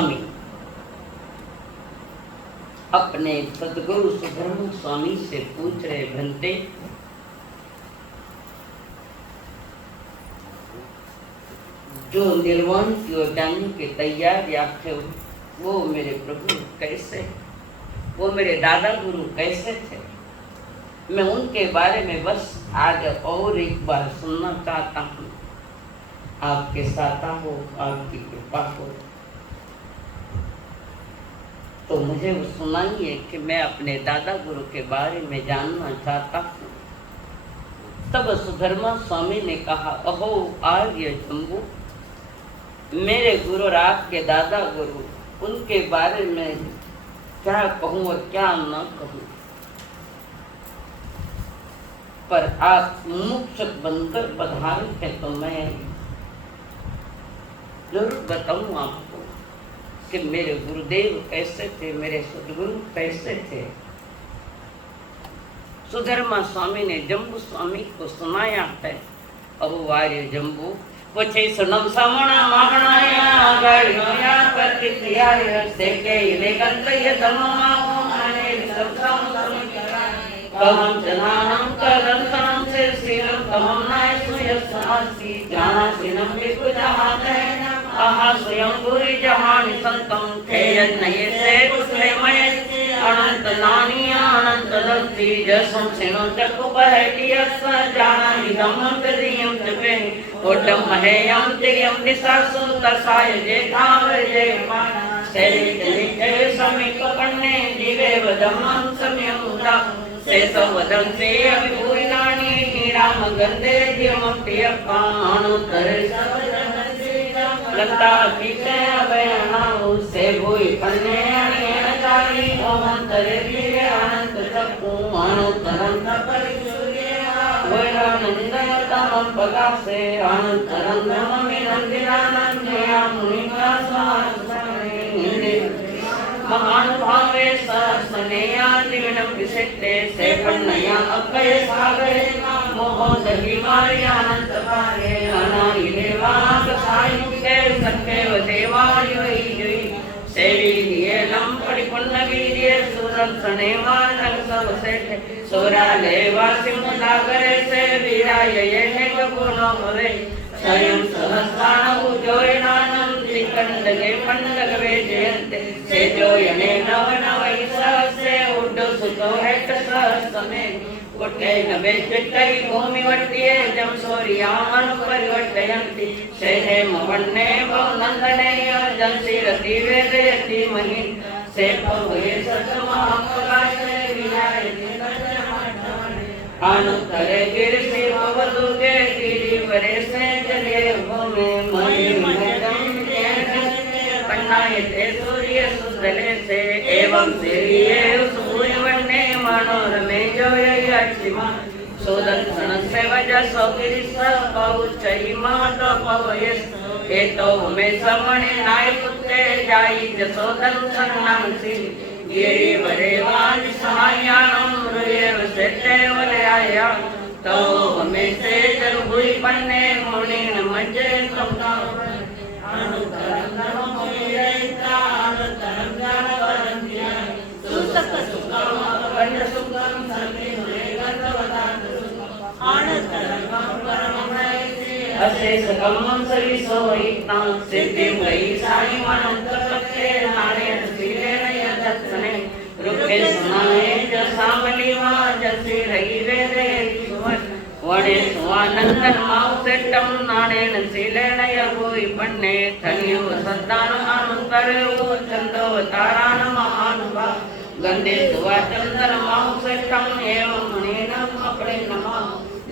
स्वामी अपने सदगुरु सुधर्म स्वामी से पूछ रहे, भंते जो निर्वाण की ओर जाने के तैयार आप थे, वो मेरे प्रभु कैसे, वो मेरे दादा गुरु कैसे थे? मैं उनके बारे में बस आज और एक बार सुनना चाहता हूँ। आपके साथ हो, आपकी कृपा हो तो मुझे वो सुनाइए कि मैं अपने दादा गुरु के बारे में जानना चाहता हूँ। तब सुधर्मा स्वामी ने कहा, अहो आर्य जम्बू, मेरे गुरु और आपके दादा गुरु, उनके बारे में क्या कहूँ और क्या न कहूँ, पर आप मुख्य बनकर पधारे हैं तो मैं जरूर बताऊं आपको कि मेरे गुरुदेव कैसे थे, मेरे सदगुरु कैसे थे। सुधर्मा स्वामी ने जम्बू स्वामी को सुनाया है। अब वार्य जम्बू पूछे, सुनम समणा महणाया गाड़िया प्रतिक्रिया से के इले कंतय तममाओ आने सबसम कमं जनानं करंतनं से सीरं कमं नाय सुयसासी जाना सिनं विकुजहातैन आहा स्वयं गुरु जहान संतम थे नये से कुसले मय अनंत नानी अनंत दत्ति जसं सेनो चक्कु बहटियस जाना निगमं तदियं जपे ओटम महेयं तियं दिशासु तसाय जे धाम जे माना सेरे जनिते समीप पन्ने दिवे वदमं समयमुदा से तो वदन से अभिभूनानी नीराम गंधे दियमप्रियपानु तरे लता पीते अभयनाउ से भूई पन्ने अनियनचारी ओमंतरे वीरे अनंत चक्कु अनंतरं वैरानंदन तमं पगासे अनंतरं नममिनंदिनानंदया मुनिका स्वासने महानुभावे सस्नेया त्रिविणं विशिष्टे से पन्नया अक्कय सागरे मोहो दही मारी अनंत पारे अनाइले वाकसायुक्ते सत्केव देवायुई सेवी दिए लम परिपुन्न वीर्ये सुरं सनेवा रंग सब सेठे सोरा लेवा सिंहनागरे से वीराय ये कपुनो भवे स्वयं सहस्राणु जोयनानं त्रिकंडगे पंडगवे जयन्ते से जोयने नव नवैसा से उड्डो सुतो हेट सहस्रमे उट्टे नवे चित्तरी भूमि वट्टिये जम सूर्यामनु परिवर्तयन्ति से हेम वन्ने बहुनन्दने जंसि रति वेदयति महि से भवे सतमहाप्रकाशे विनायते अनुत्तरे गिरिशि भवदुगे गिरिवरे से जले भूमि मणिमयं पन्नायते सूर्य सुदले से एवं सिरिये सूर्यवन्ने मनोरमे जोययक्षिमा सोदर्शन से वजसो गिरिश बहुचयि महत पवयस एतो मे समणे नायपुत्ते जाई जसोदर्शन नांसी गिरिवरे वान सहायानं रुयर सेते वलयाया तो हमें से जरुई पन्ने मुनिन मजे समना अनुतरं नमोयैता अनुतरं जानवरन्त्या सुसक सुखम अपकण्ड सुखम सर्वे गतवदान अनुतरं परममयसे अशेष कमं सविसो इत्तां सिद्धि वै साई मनंत पत्ते नारेण सिरेण यदत्सने रुखे सुनाए जसामलिवा जसे रही वेदे वणे स्वानंदन माउसेटम नाणेन सिलेण यगोई पन्ने थनियो सद्दान अनुतर वो चंदो तारान महानुभा गंधे दुआ चंदन माउसेटम एवं मुनीनम अपने नमः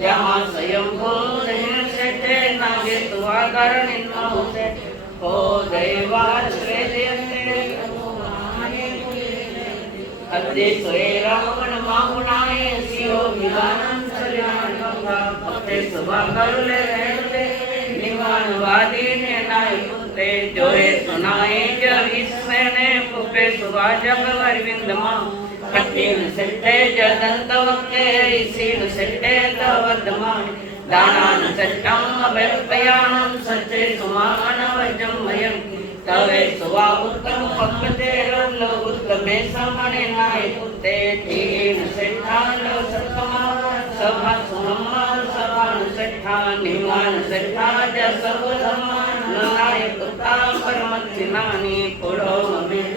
जहाँ स्वयं भो दहिन सेठे नागे दुआ करण माउसे हो देवा श्रेयते अद्य सोए रावण माहुनाए सियो विलानं सरियान गंगा भक्ते सुबह करुले रहते निवान वादी ने नाय पुत्ते जोए सुनाए जब ईश्वरने पुपे सुबह जब अरविंदमा कट्टीन सिट्टे जदंत वक्ते इसीन सिट्टे तवदमान दानान सट्टम अभयपयानं सच्चे सुमान वजमयं तवे सुवा उत्तम पक्कते रलो उत्तमे समणे नाय कुत्ते तीन सेठान सत्मा सभा सुमान सभान सेठा निमान सेठा ज सर्व समान नाय कुत्ता परमतिनानी पुरो में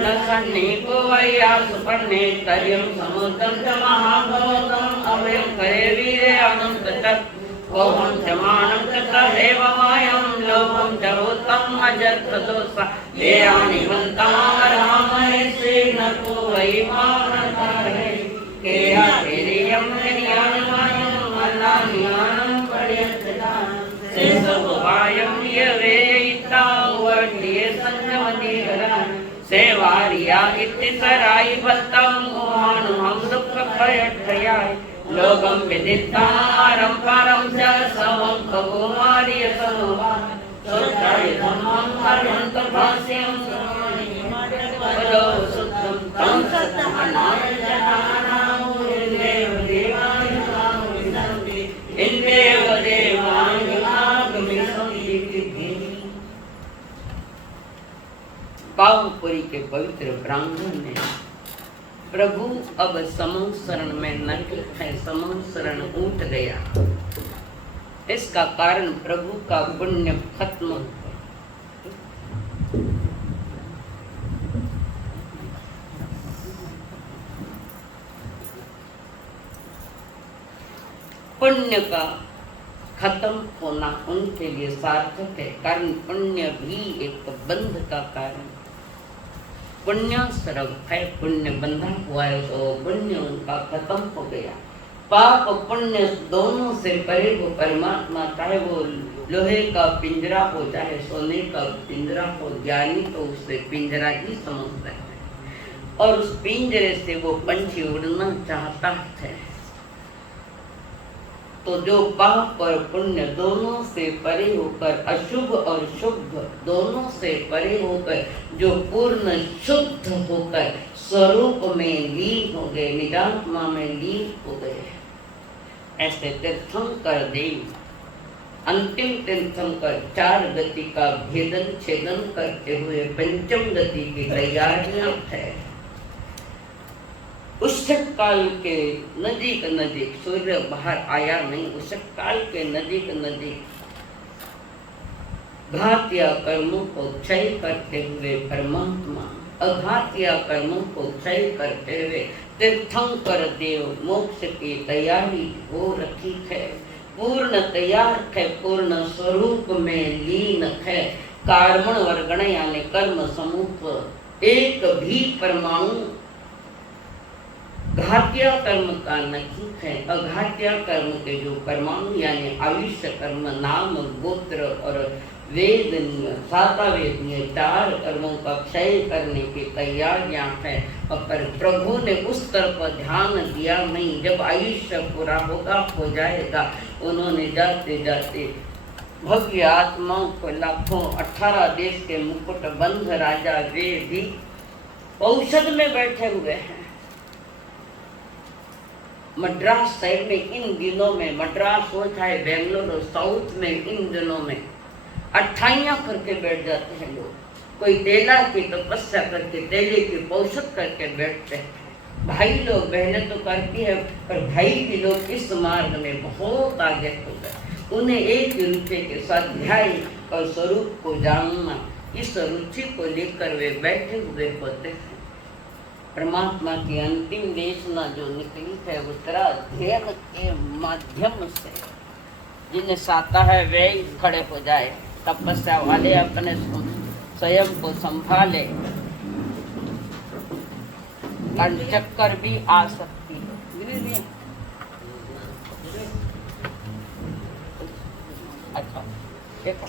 नसन्नि कोवैया सुपर्णे तर्यं समुद्रं च महाभवतम् अभयं करे वीरे अनंत चत् कोहं क्षमानं च तदेव मायं लोभं च उत्तम अजत् दोषा देयानि मन्तामरामहे श्रीन कोवै मानतारे केया केरियं ज्ञानमायं मन्नाज्ञानं पर्यन्तदान सेसभवायं यवेयिता वर्णिये संयमनिगरान् सेवारिया इति सराय बत्तम ओहानु हम दुख भयठयाय लोकम विदितारं परं च समं भगवारिय समवान सोत्राय धम्मं हरन्त भाष्यं पदो सुद्धं तं सत्तमनाय जनानां देव देवाय नाम विदन्ति इन्देव देवाय आगमिसन्ति पावपुरी के पवित्र ब्राह्मण ने प्रभु अब समूह शरण में न है, समूह शरण उठ गया। इसका कारण प्रभु का पुण्य खत्म। पुण्य का खत्म होना उनके लिए सार्थक है, कारण पुण्य भी एक बंध का कारण। पुण्य सर्व है, पुण्य बंधा हुआ है तो पुण्य उनका खत्म हो गया। पाप पुण्य दोनों से परे वो परमात्मा, चाहे वो लोहे का पिंजरा हो चाहे सोने का पिंजरा हो, ज्ञानी तो उसे पिंजरा ही समझता है और उस पिंजरे से वो पंछी उड़ना चाहता है। तो जो पाप और पुण्य दोनों से परे होकर, अशुभ और शुभ दोनों से परे होकर, जो पूर्ण शुद्ध होकर स्वरूप में लीन हो गए, निजात्मा में लीन हो गए, ऐसे तीर्थंकर देव अंतिम तीर्थंकर चार गति का भेदन छेदन करते हुए पंचम गति की तैयारियां है। उषक काल के नजीक नजीक, सूर्य बाहर आया नहीं, उषक काल के नजीक नजीक घातिया कर्मों को क्षय करते हुए परमात्मा अघातिया कर्मों को क्षय करते हुए तीर्थंकर देव मोक्ष की तैयारी हो रखी है, पूर्ण तैयार है, पूर्ण स्वरूप में लीन है। कार्मण वर्गण यानी कर्म समूह एक भी परमाणु घातिया कर्म का नहीं है। अघातिया कर्म के जो परमाणु यानी आयुष्य कर्म, नाम गोत्र और वेदनीय सातावेदनीय चार कर्मों का क्षय करने की तैयारियां है। और पर प्रभु ने उस तरफ ध्यान दिया नहीं। जब आयुष्य पूरा होगा, हो जाएगा, उन्होंने जाते जाते भव्य आत्माओं को लाखों 18 देश के मुकुट बंध राजा वे भी औषध में बैठे हुए हैं। मद्रास शहर में इन दिनों में, मद्रास हो चाहे बेंगलुरु साउथ में, इन दिनों में अट्ठाइयाँ करके बैठ जाते हैं लोग। कोई तेला की तपस्या करके, तेले की औषध करके बैठते हैं। भाई लोग, बहनें तो करती है, पर भाई भी लोग इस मार्ग में बहुत आगे हो गए। उन्हें एक ही रुचि के साथ ध्यान और स्वरूप को जानना, इस रुचि को लेकर वे बैठे हुए होते हैं। परमात्मा की अंतिम देशना जो निकली है उत्तरा अध्ययन के माध्यम से, जिन्हें साता है वे खड़े हो जाए। तपस्या वाले अपने स्वयं को संभाले, कारण चक्कर भी आ सकती है। अच्छा देखो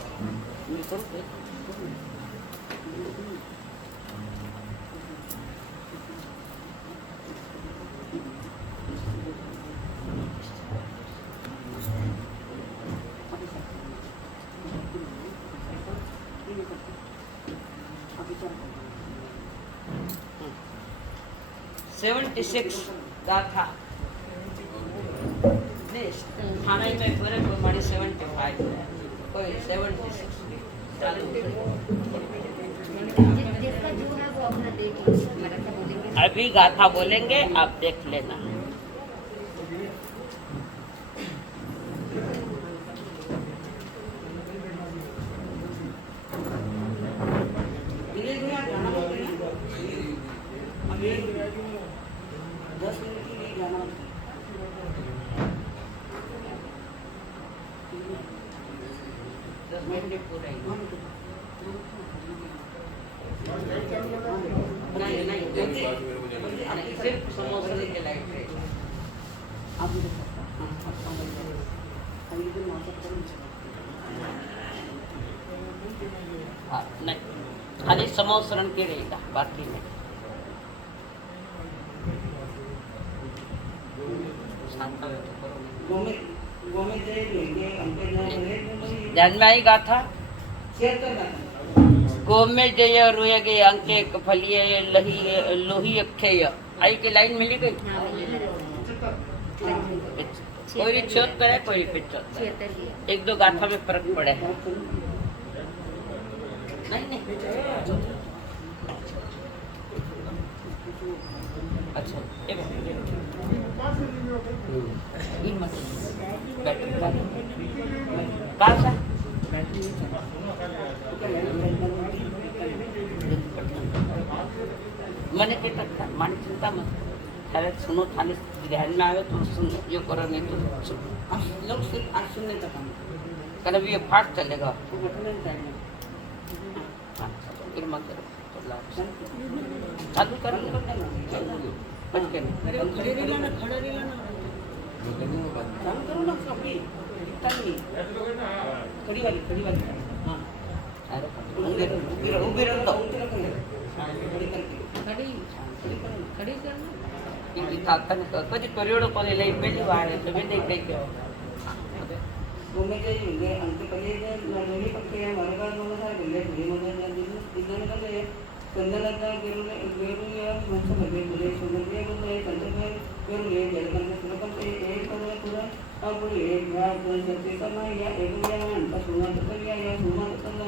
76 गाथा खाने में पूरे प्रमाणे 75 कोई 76 जिसका जो है वो अपना देख लो, मराठा बोलेंगे। अभी गाथा बोलेंगे, आप देख लेना। अभी 10 मिनट के लिए जाना होता है। 10 मिनट पूरा ही। नहीं नहीं, सिर्फ समोसा लेके लाइट है। आप भी देख सकते हैं। हाँ, नहीं खाली समोसरण के रहेगा, बाकी नहीं। ध्यान में आई गाथा। गोमे जय रुयगे अंके कफलिये लही लोही अक्षय। आई की लाइन मिली गई। कोई चौथ करे, कोई पिछौत। एक दो गाथा में फर्क पड़े है। नहीं अच्छा मैंने मानी चिंता मत अरे सुनो, थाने ध्यान में आयो तो सुन, यो करो नहीं तो सुनो। लोग सिर्फ आज सुनने का काम करें, ये फाट चलेगा। चालू करेंगे बच के खड़ी वाली हाँ उभी रहता कधी करियोडो कोले लई पेली वाड़े तो मैं देख देख घूमने जाइए अंत कलिए लोही पक्के हमारे पास दोनों सारे बिल्ले भूले मदद दिखने लगे कंदलता गेरुया मंच लगे बुले सुगंधिया बुले कंदल गेरुया जलकंद सुरकंद एक पूरा अब एक बार सत्य समय या एक यान पशुमा तत्या या सुमा तत्या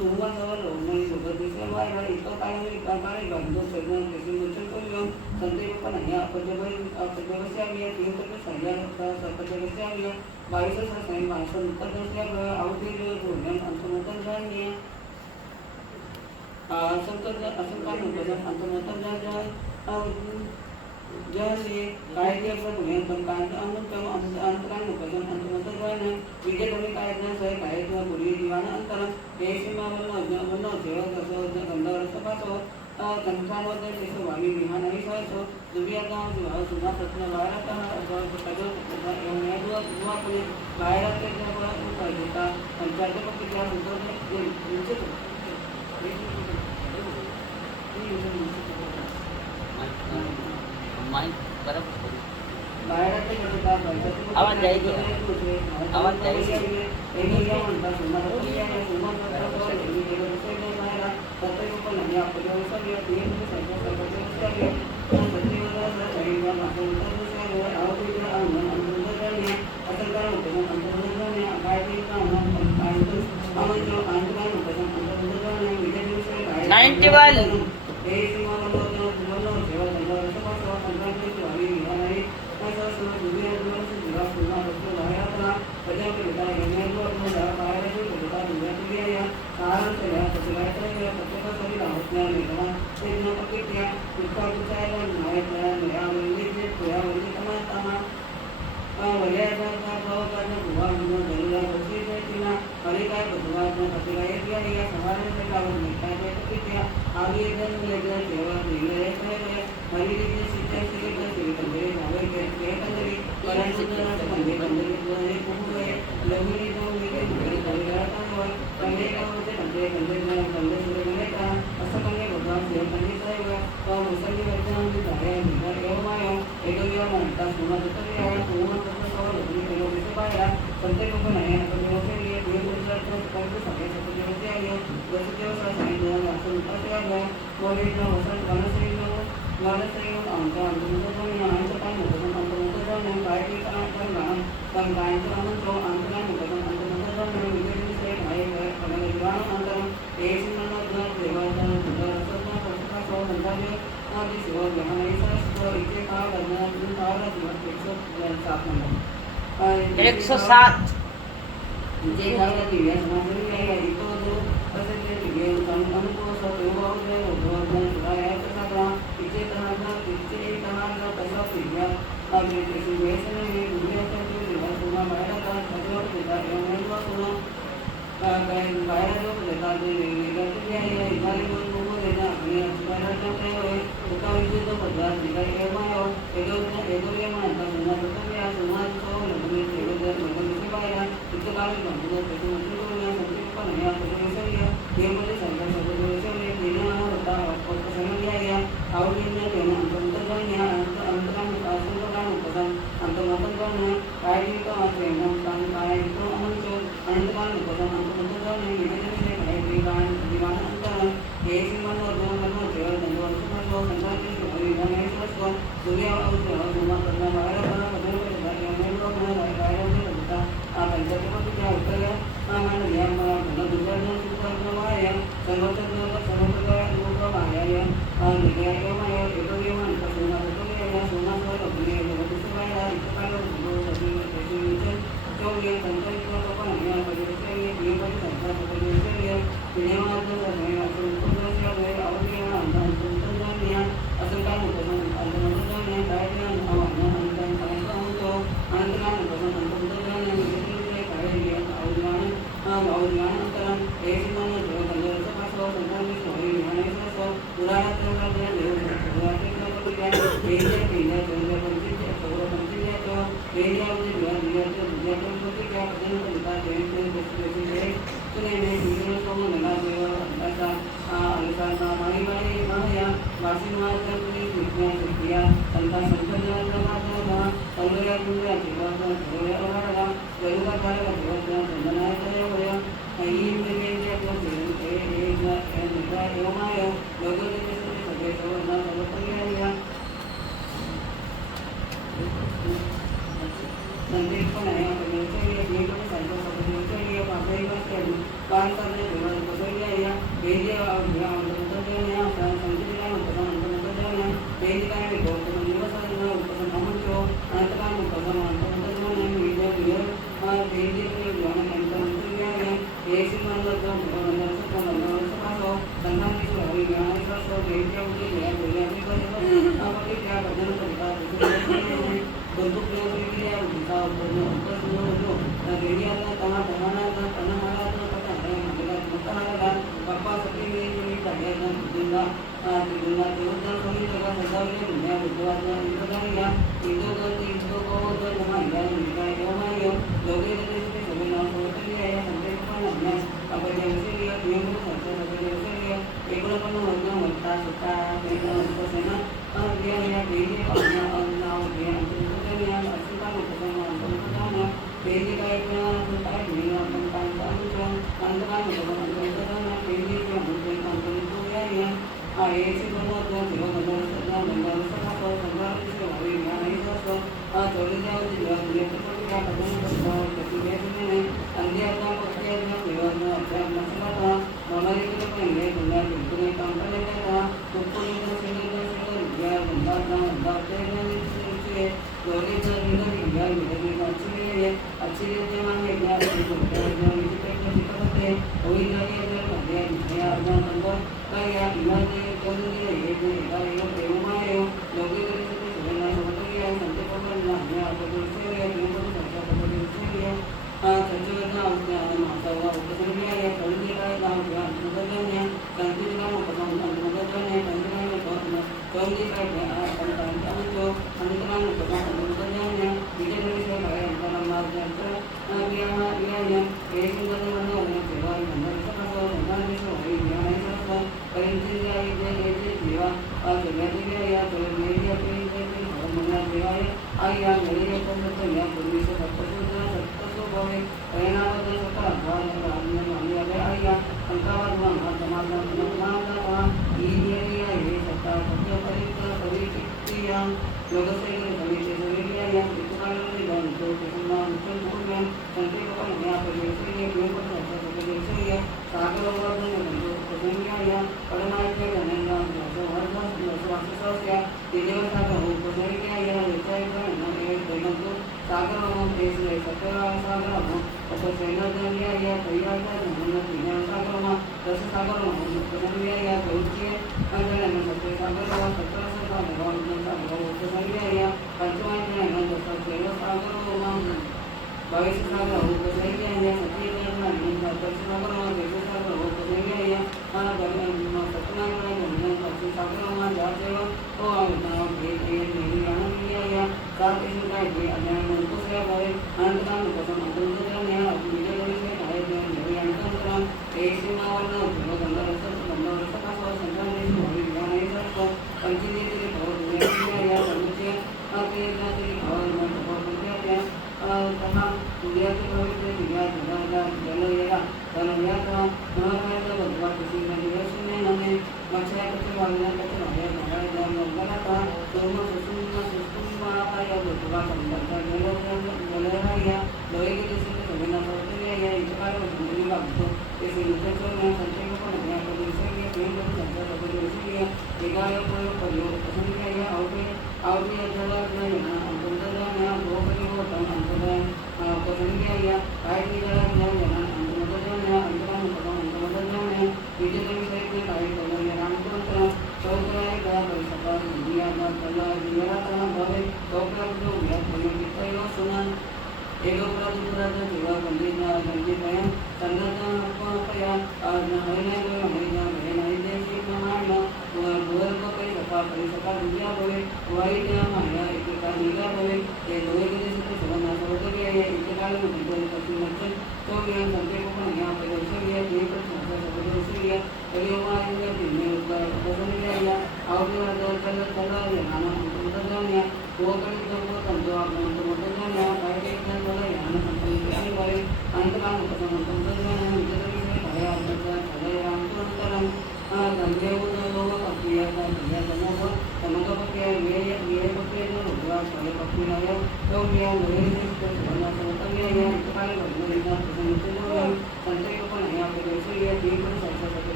सुमा सवाल नहीं सुगंधि से वाला इसका कारण में कारण बंदो सेवन किसी मुझे को यो संदेह पर नहीं अपजब से आया तीन तक सैया अपजब से आया 22 से 22 उत्तर से आउटे जो भूमन अंतमोतन जानिए संकल्प असंकान उपजन अंतमोतन जा जैसे कायदे पर बुनियाद पर कायदे अंतम अंतरान उपजन अंतमोतन जाने विजय धनी कायदे से कायदे बुरी दीवाना अंतरम देशमा वनो सेवा कसो गंधवर सपासो संख्यामध्ये जैसे वाणी विहान नहीं सो दुनिया का जो सुना प्रश्न वायरा का कजो मैं दुआ अपने वायरा के जब कर देता पंचायत को क्या होता है नीचे माइक बराबर वायरा के जब आवाज जाएगी आवाज जाएगी एरिया म्हणता सुना प्रक्रिया है सुना प्रत्येक को नहीं आपको जो सब ये तीन से संपर्क करके सत्य शरीर में अंतर से और भी अंतर में असल का अंतर में गायत्री का हम जो अंतर में विजय से 91 देश में दोनों सेवा संघ रसपास संघ के वाली है ऐसा सुना दुनिया में जुड़ा सुना रखो आया था प्रजा के बताए गए हैं और वो आया है जो बता दुनिया के लिए या कारण से या सचराय है प्रत्येक शरीर आत्मा में गवा एक न पके क्या उसका विचार नायक नया मिलने से कोया होने समाता वले का भाव करना हुआ जो दलिया होती है कि हरे का भगवान ने सचराय किया या सवाल से लाभ मिलता है तो क्या आगे जन लेकर सेवा दिले है हरी रीति शिक्षा से लेकर कंदे भावे के कंदे परंतु कंदे कंदे को है लवणी को लेके कंदे का कंदे का होते कंदे कंदे सुरे का असं कंदे भगवान से कंदे है तो मुसली वचन में जाए निगर एवमायो एगलिया म्हणता सुना तो या सुना तो सवाल होती है लोग से पाया कंदे को नहीं है तो से लिए ये गुजरात को कंदे सके तो जो आयो वैसे जो सा साइन ना असं पास आया बोले जो वसन बनसे मानसिक अंतर अंतर में अंतर में अंतर में बाहरी का अंतर में कंबाइन करना तो अंतर में अंतर में विजय से 107.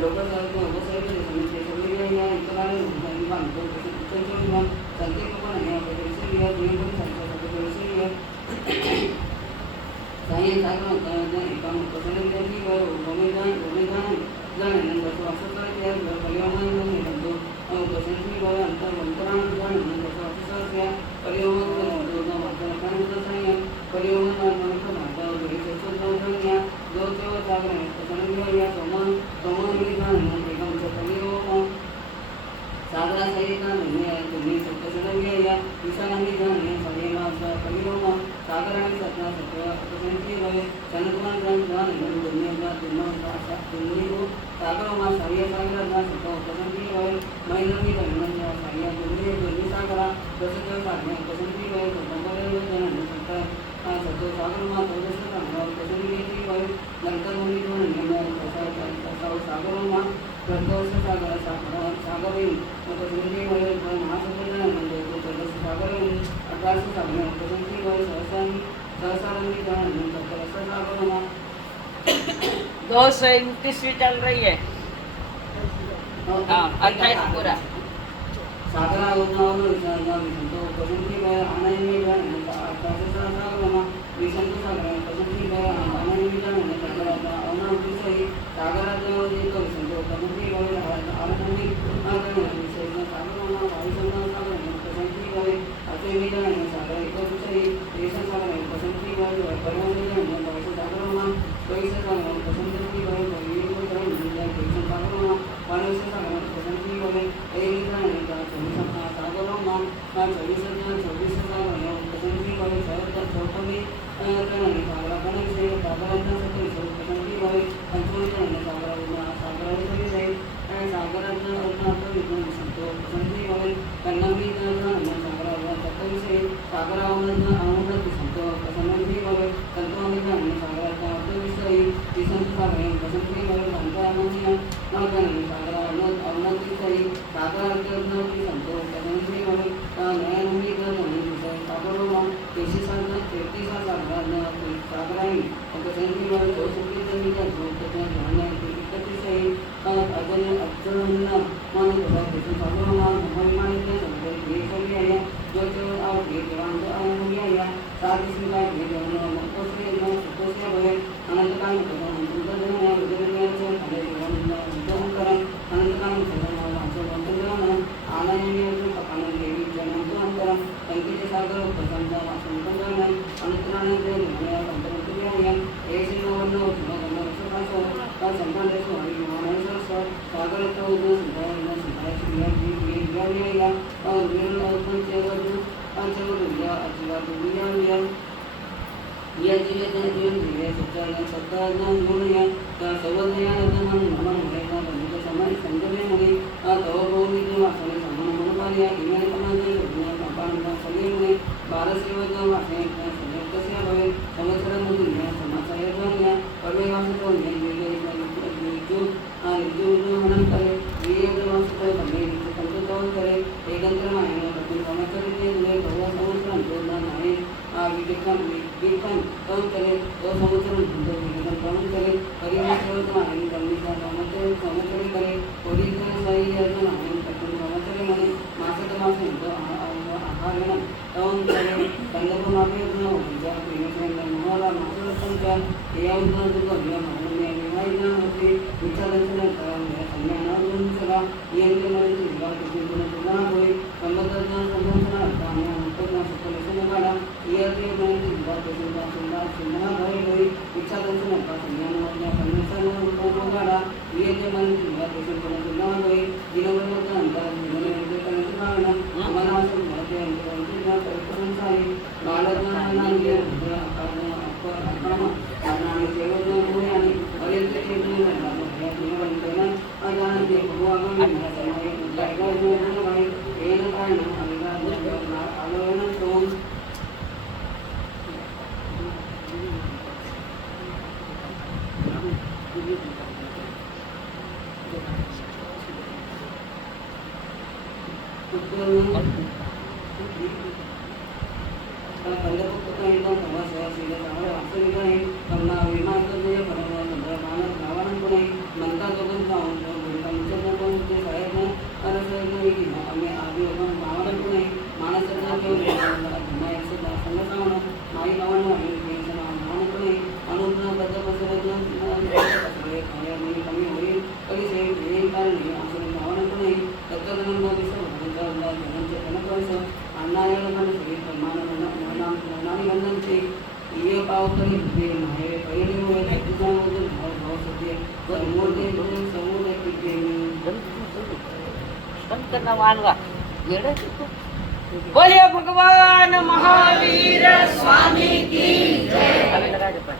लोकसाहित्य उपसाहित्य समिती सगळी या इतरांनी बांधतो संचलन संकेतपण आहे परिसरीय जीवन संचालक परिसरीय सायन्स सायन्स एकाम पसंती व भूमिका जाणण्याचा स्वास्थ्य पर्यावरण निर्णय पसंती व अंतरांतरण जाणण्याचा स्वास्थ्य पर्यावरण वाचनाचा साय पर्यावरण भारतावर संशोधन जो केवळ जागरण पसंती या समान एकांच्या पर्यावरण सागरा सहिता तुम्ही सत्य या विशालांनी जाणे पर्यावरणाचा पर्यावरण सागर आणि सत्ता सत्य पसंती व चंद्रमान जाण दुनिया दिमाग तुम्ही सागर मा सार्य सागराचा सत्ता पसंती व मैदानी धर्मांच्या सार्य दोन्ही सागरा प्रसिद्ध साधने पसंती व जन सत्ता सत्य सागर मा चौदस सांगा पसंती व नंतर सागर मा प्रदोष सागर सागर पसंती व महासमुद्र म्हणजे चौदस सागर 1800 सागर पसंती व सहसारंगी जान सत्तर सागर मा 229वीं चल रही है। हाँ 28 पूरा। सागरा विसंतो पसंती व आनंदी जान 1800 सागर मा विसंतो सागर पसंती व आनंदी जान अवनावती सागराच्या येतो विसंतो पसंती व आनंदी सागर मा वायुसंतो सागर पसंती व असे जान सागर एकोणीसशे देशां सागर पसंती व परवानगी जान सागर मा पैसे सागर पसंती व सागर मा वायुसे सागर पसंती व सागर मा 24 सागर पसंती व चौपनी सागरा से सागरांना सगळी पसंती व पंचमणी सागरावरून सागराचा अर्थ सांगतो पसंती व कन्नमी सागरावर तत्वविषयी सागरावर आवडत सांगतो पसंती व तत्वाने सागराचा अर्थविषयी विसंत सागर पसंती व संतानाने सागरा अवनतीविषयी सागरार्थी सांगतो पसंती व न्यायानंदी सागरोमा 33 सागरांनी पसंती व चौसष्टी इकतीसही अजन्ना मानत सागरोमा महिमानित संकल्प जो केवळ आवडे देवांचा सात दिवशी अनंतकाल संकेत सागर प्रसंगा संकल्पना अनुत्राणाचे मानस नावानं कोणी म्हणता दोघं जाऊन आमच्या कोण ते साहेब आणि सर आम्ही आधी नावानं कोणी माणसाचं संघ सांगणं माई नावानं नावानं कोणी अनुग्रह बद्दल सगळे कमी होईल कधी येईल कारण नाही असं नावानं कोणी तत्वज्ञान जनपद अण्णायण सगळी मनाने बंधनचे ये पाव करी माहे पहिले होय तुझ्याबद्दल भाव सत्य समोर करना वानवा बोलिए भगवान महावीर स्वामी की जय। अभी लगा दे पर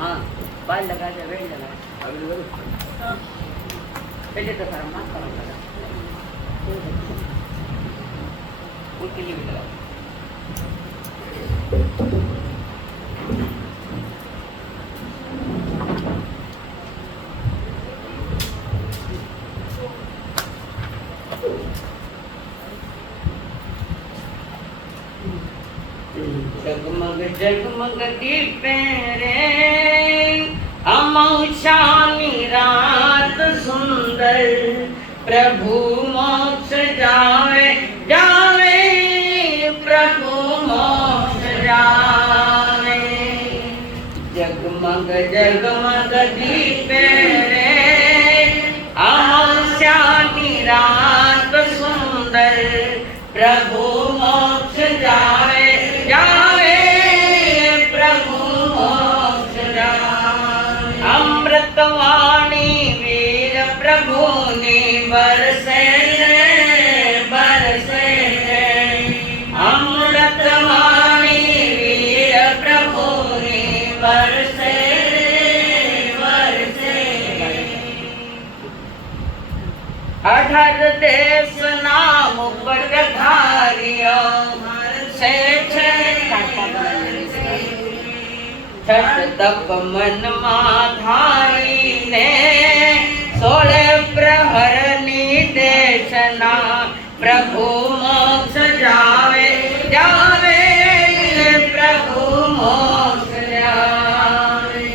हाँ बाल लगा दे वेल लगा पहले तो सारा मास्क लगा उनके लिए भी लगा जगमग जगमग दीपे रे अमौशानी रात सुंदर प्रभु मोक्ष जावे जावे प्रभु मोक्ष जावे जगमग जगमग दीपे रे अमौशानी रात सुंदर प्रभु मोक्ष जावे जावे प्रभु मोक्ष जावे अमृतवाणी वीर प्रभु ने बरसे बरसे अमृतवाणी वीर प्रभु ने बरसे बरसे 18 देश नाम पटधारियों से छठ तप मन माधारी ने 16 प्रहर निदेशना प्रभु मोक्ष जावे जावे प्रभु मोक्ष जावे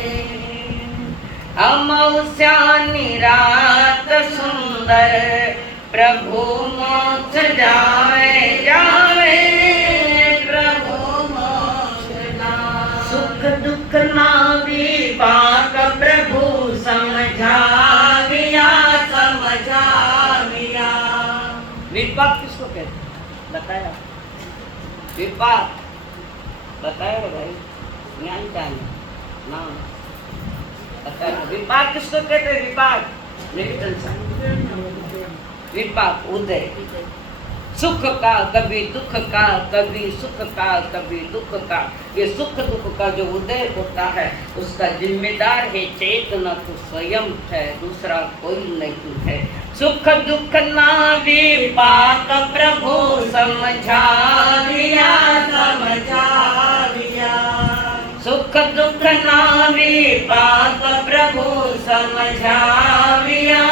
अमावस्यानी रात सुंदर प्रभु मोक्ष जावे जावे प्रभु मोक्ष जावे सुख दुख ना विपाक प्रभु समझाविया समझाविया विपाक किसको कहते बताया विपाक बताया भाई ज्ञान जाने नाम बताया विपाक किसको कहते विपाक विपाक उदय सुख का कभी दुख का कभी सुख का कभी दुख का ये सुख दुख का जो उदय होता है उसका जिम्मेदार है चेतना तो स्वयं है दूसरा कोई नहीं है सुख दुख ना विपाक प्रभु समझा दिया सुख दुख ना विपाक प्रभु समझाविया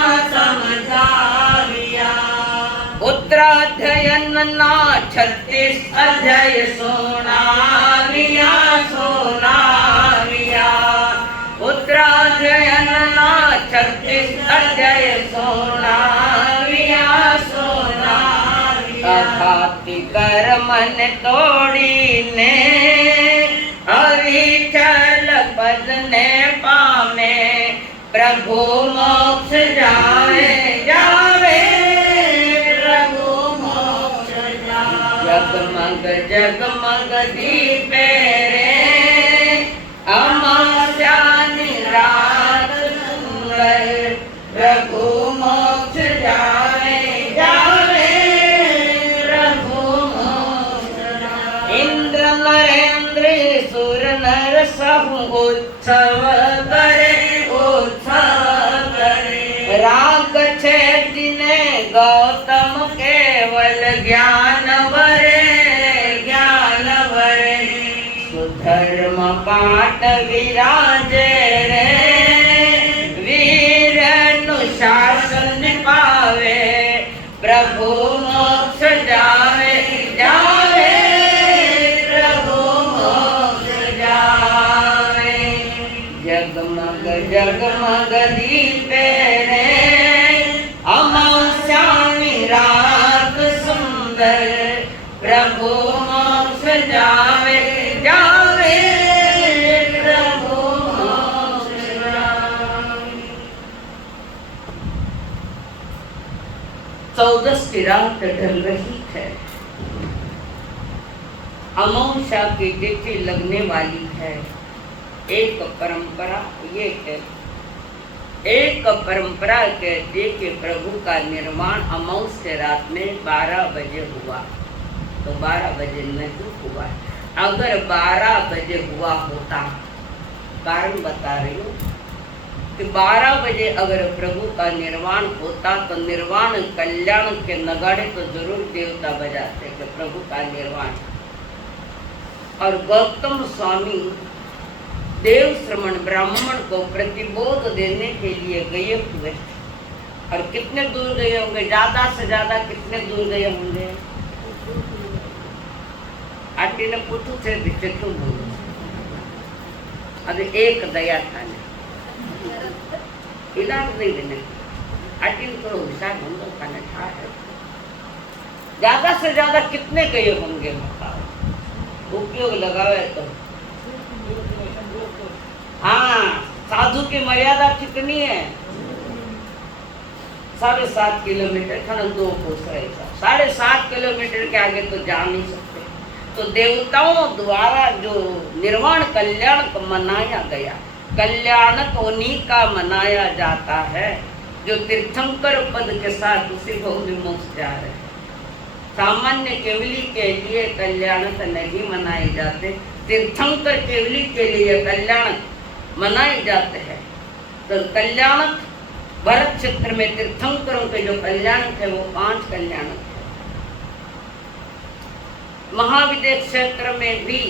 उत्तराध्ययन ना 36 अध्याय सोनाविया उत्तराध्ययन ना 36 अध्याय सोनाविया अघाती कर मन तोड़ी ने अविचल पद ने पामे प्रभु मोक्ष जावे जावे प्रभु मोक्ष जावे जगमग जगमग दीपे रे अमावस्यानी रात सुंदर प्रभु मोक्ष जावे जावे प्रभु मोक्ष जावे इंद्र नरेंद्र सुर नर सब उत्सव करे राग छे जिने गौतम केवल ज्ञान वरे सुधर्म पाठ विराजे रे वीर अनुशासन पावे प्रभु मोक्ष जावे जावे प्रभु मोक्ष जावे नदी पेरे अमावस्यानी रात सुंदर प्रभु मोक्ष जावे जावे प्रभु मोक्ष जावे। 14 की रात ढल रही है, अमावस्या की तिथि लगने वाली है। एक परंपरा ये है, एक परंपरा कहती है कि प्रभु का निर्माण अमावस्या रात में 12 बजे हुआ, तो 12 बजे नहीं हुआ। अगर 12 बजे हुआ होता, कारण बता रही हूँ कि 12 बजे अगर प्रभु का निर्वाण होता तो निर्वाण कल्याण के नगाड़े तो जरूर देवता बजाते कि प्रभु का निर्वाण। और गौतम स्वामी देव श्रमण ब्राह्मण को प्रतिबोध देने के लिए गए हुए, और कितने दूर गए होंगे, ज्यादा से ज्यादा कितने दूर गए होंगे? आंटी ने पूछू थे दिखे तुम बोलो। अब एक दया था इलाज नहीं देने, आंटी ने थोड़ा होशियार होंगे खाने था है। ज्यादा से ज्यादा कितने गए होंगे बताओ, उपयोग लगावे तो। हाँ, साधु की मर्यादा कितनी है? 7.5 किलोमीटर खाना 2 कोस रहेगा, 7.5 किलोमीटर के आगे तो जा नहीं सकते। तो देवताओं द्वारा जो निर्वाण कल्याण को मनाया गया, कल्याणक उन्हीं का मनाया जाता है जो तीर्थंकर पद के साथ उसी भौतिक मोक्ष जा रहे हैं। सामान्य केवली के लिए कल्याणक नहीं मनाए जाते, तीर्थंकर केवली के लिए कल्याण मनाए जाते हैं। तो कल्याणक भरत क्षेत्र में तीर्थंकरों के जो कल्याणक है वो 5 कल्याणक है। महाविद्य क्षेत्र में भी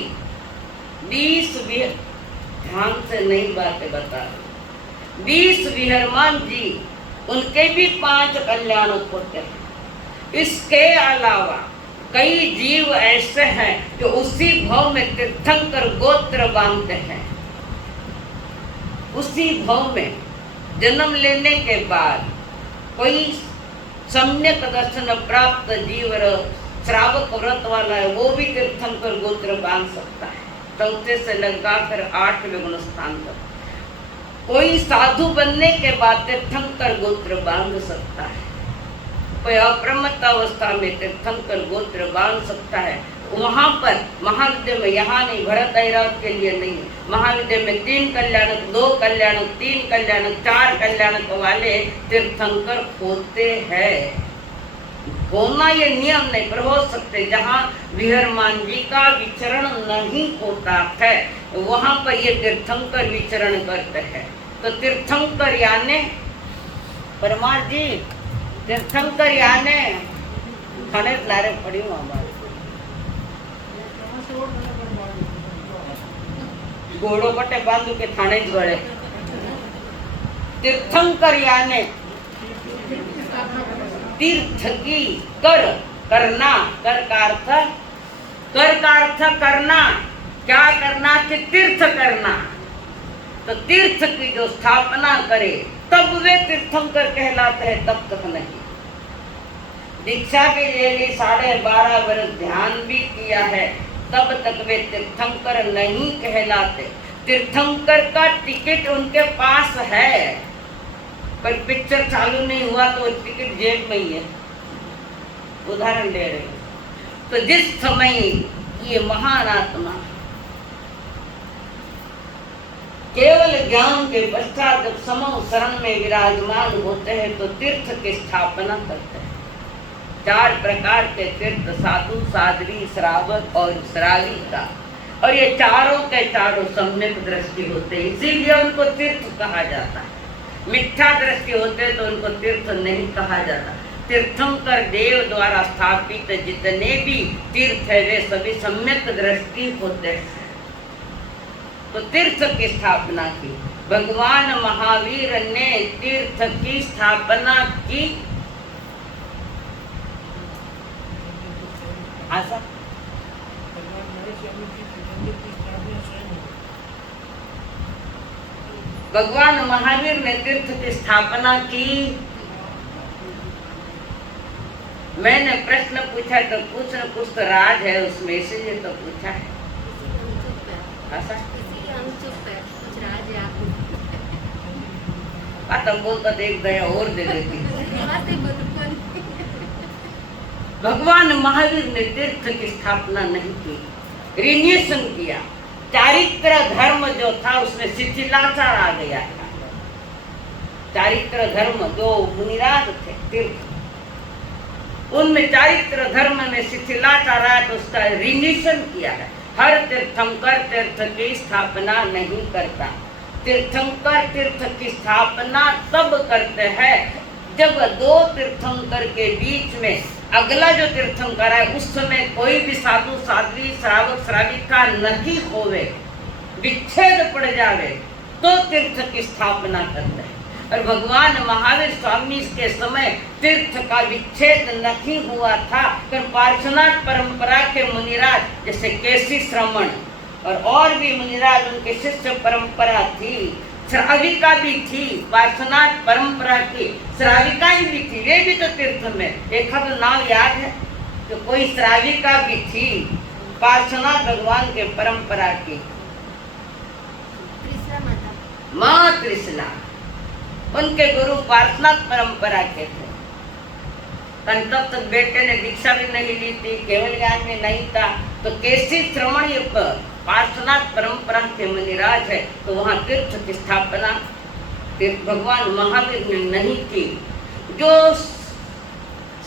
20 विहर, ध्यान से नई बातें बता रही, 20 विहरमान जी उनके भी 5 कल्याणक होते हैं। इसके अलावा कई जीव ऐसे हैं जो उसी भव में तीर्थंकर गोत्र बांधते हैं। उसी भव में जन्म लेने के बाद कोई सम्यक दर्शन प्राप्त जीव श्रावक व्रत वाला है, वो भी तीर्थंकर गोत्र बांध सकता है, 4 से लगाकर 8वें गुण स्थान तक। कोई साधु बनने के बाद तीर्थंकर गोत्र बांध सकता है, कोई अप्रमत्त अवस्था में तीर्थंकर गोत्र बांध सकता है। वहां पर महाविद्य में, यहाँ नहीं, भरत ऐरावत के लिए नहीं, महाविद्य में 3 कल्याणक, 2 कल्याणक, 3 कल्याणक, 4 कल्याणक वाले तीर्थंकर होते हैं। होना ये नियम नहीं, पर हो सकते जहाँ विहरमान जी का विचरण नहीं होता है वहां पर ये तीर्थंकर विचरण करते हैं। तो तीर्थंकर यानी परमार जी तीर्थंकर यानी खाने लारे पड़ी हूँ हमारे घोड़ो पटे बांधू के थाने ज गड़े। तीर्थंकर यानी तीर्थ की कर करना, कर का अर्थ करना, क्या करना कि तीर्थ करना। तो तीर्थ की जो स्थापना करे तब वे तीर्थंकर कहलाते हैं, तब तक नहीं। दीक्षा के लिए 12.5 वर्ष ध्यान भी किया है, तब तक वे तीर्थंकर नहीं कहलाते। तीर्थंकर का टिकट उनके पास है, पर पिक्चर चालू नहीं हुआ तो टिकट जेब में ही है। उदाहरण दे रहे हैं। तो जिस समय ये महान आत्मा केवल ज्ञान के पश्चात जब समूह शरण में विराजमान होते हैं तो तीर्थ की स्थापना करते हैं। 4 प्रकार के तीर्थ, साधु, साध्वी, श्रावक और श्राविका, और ये चारों के चारों सम्यक दृष्टि होते हैं, इसीलिए उनको तीर्थ कहा जाता है। मिथ्या दृष्टि होते तो उनको तीर्थ नहीं कहा जाता। तीर्थंकर देव द्वारा स्थापित जितने भी तीर्थ है वे सभी सम्यक दृष्टि होते हैं। तो तीर्थ की स्थापना की, भगवान महावीर ने तीर्थ की स्थापना की। आशा भगवान महावीर ने तीर्थ की स्थापना की। मैंने प्रश्न पूछा तो कुछ न कुछ तो राज है उसमें, इसीलिए तो पूछा है। ऐसा तो बोलता तो एक दया और दे देती। भगवान महावीर ने तीर्थ की स्थापना नहीं की, रिन्यूएशन किया। चारित्र धर्म जो था उसमें शिथिलाचार आ गया था। चारित्र धर्म जो मुनिराज थे तीर्थ, उनमें चारित्र धर्म में शिथिलाचार आया तो उसका रिन्यूएशन किया है। हर तीर्थंकर तीर्थ की स्थापना नहीं करता। तीर्थंकर तीर्थ की स्थापना तब करते हैं जब दो तीर्थंकर के बीच में अगला जो तीर्थंकर है उस समय कोई भी साधु साध्वी श्रावक श्राविका नहीं होवे, विच्छेद पड़ जावे, तो तीर्थ की स्थापना करते हैं। और भगवान महावीर स्वामी के समय तीर्थ का विच्छेद नहीं हुआ था। पर पार्श्वनाथ परंपरा के मुनिराज जैसे केसी श्रमण और भी मुनिराज, उनके शिष्य परंपरा थी, श्राविका भी थी, पार्श्वनाथ परंपरा की श्राविकाएं भी थी, वे भी तो तीर्थ में। एक नाम याद है तो कोई श्राविका भी थी पार्श्वनाथ भगवान के परंपरा की, माँ त्रिशला। उनके गुरु पार्श्वनाथ परंपरा के थे। तब तक बेटे ने दीक्षा भी नहीं ली थी, केवल ज्ञान में नहीं था, तो केसी श्रवण पार्श्वनाथ परंपरा के मुनिराज है, तो वहाँ तीर्थ की स्थापना भगवान महावीर ने नहीं की। जो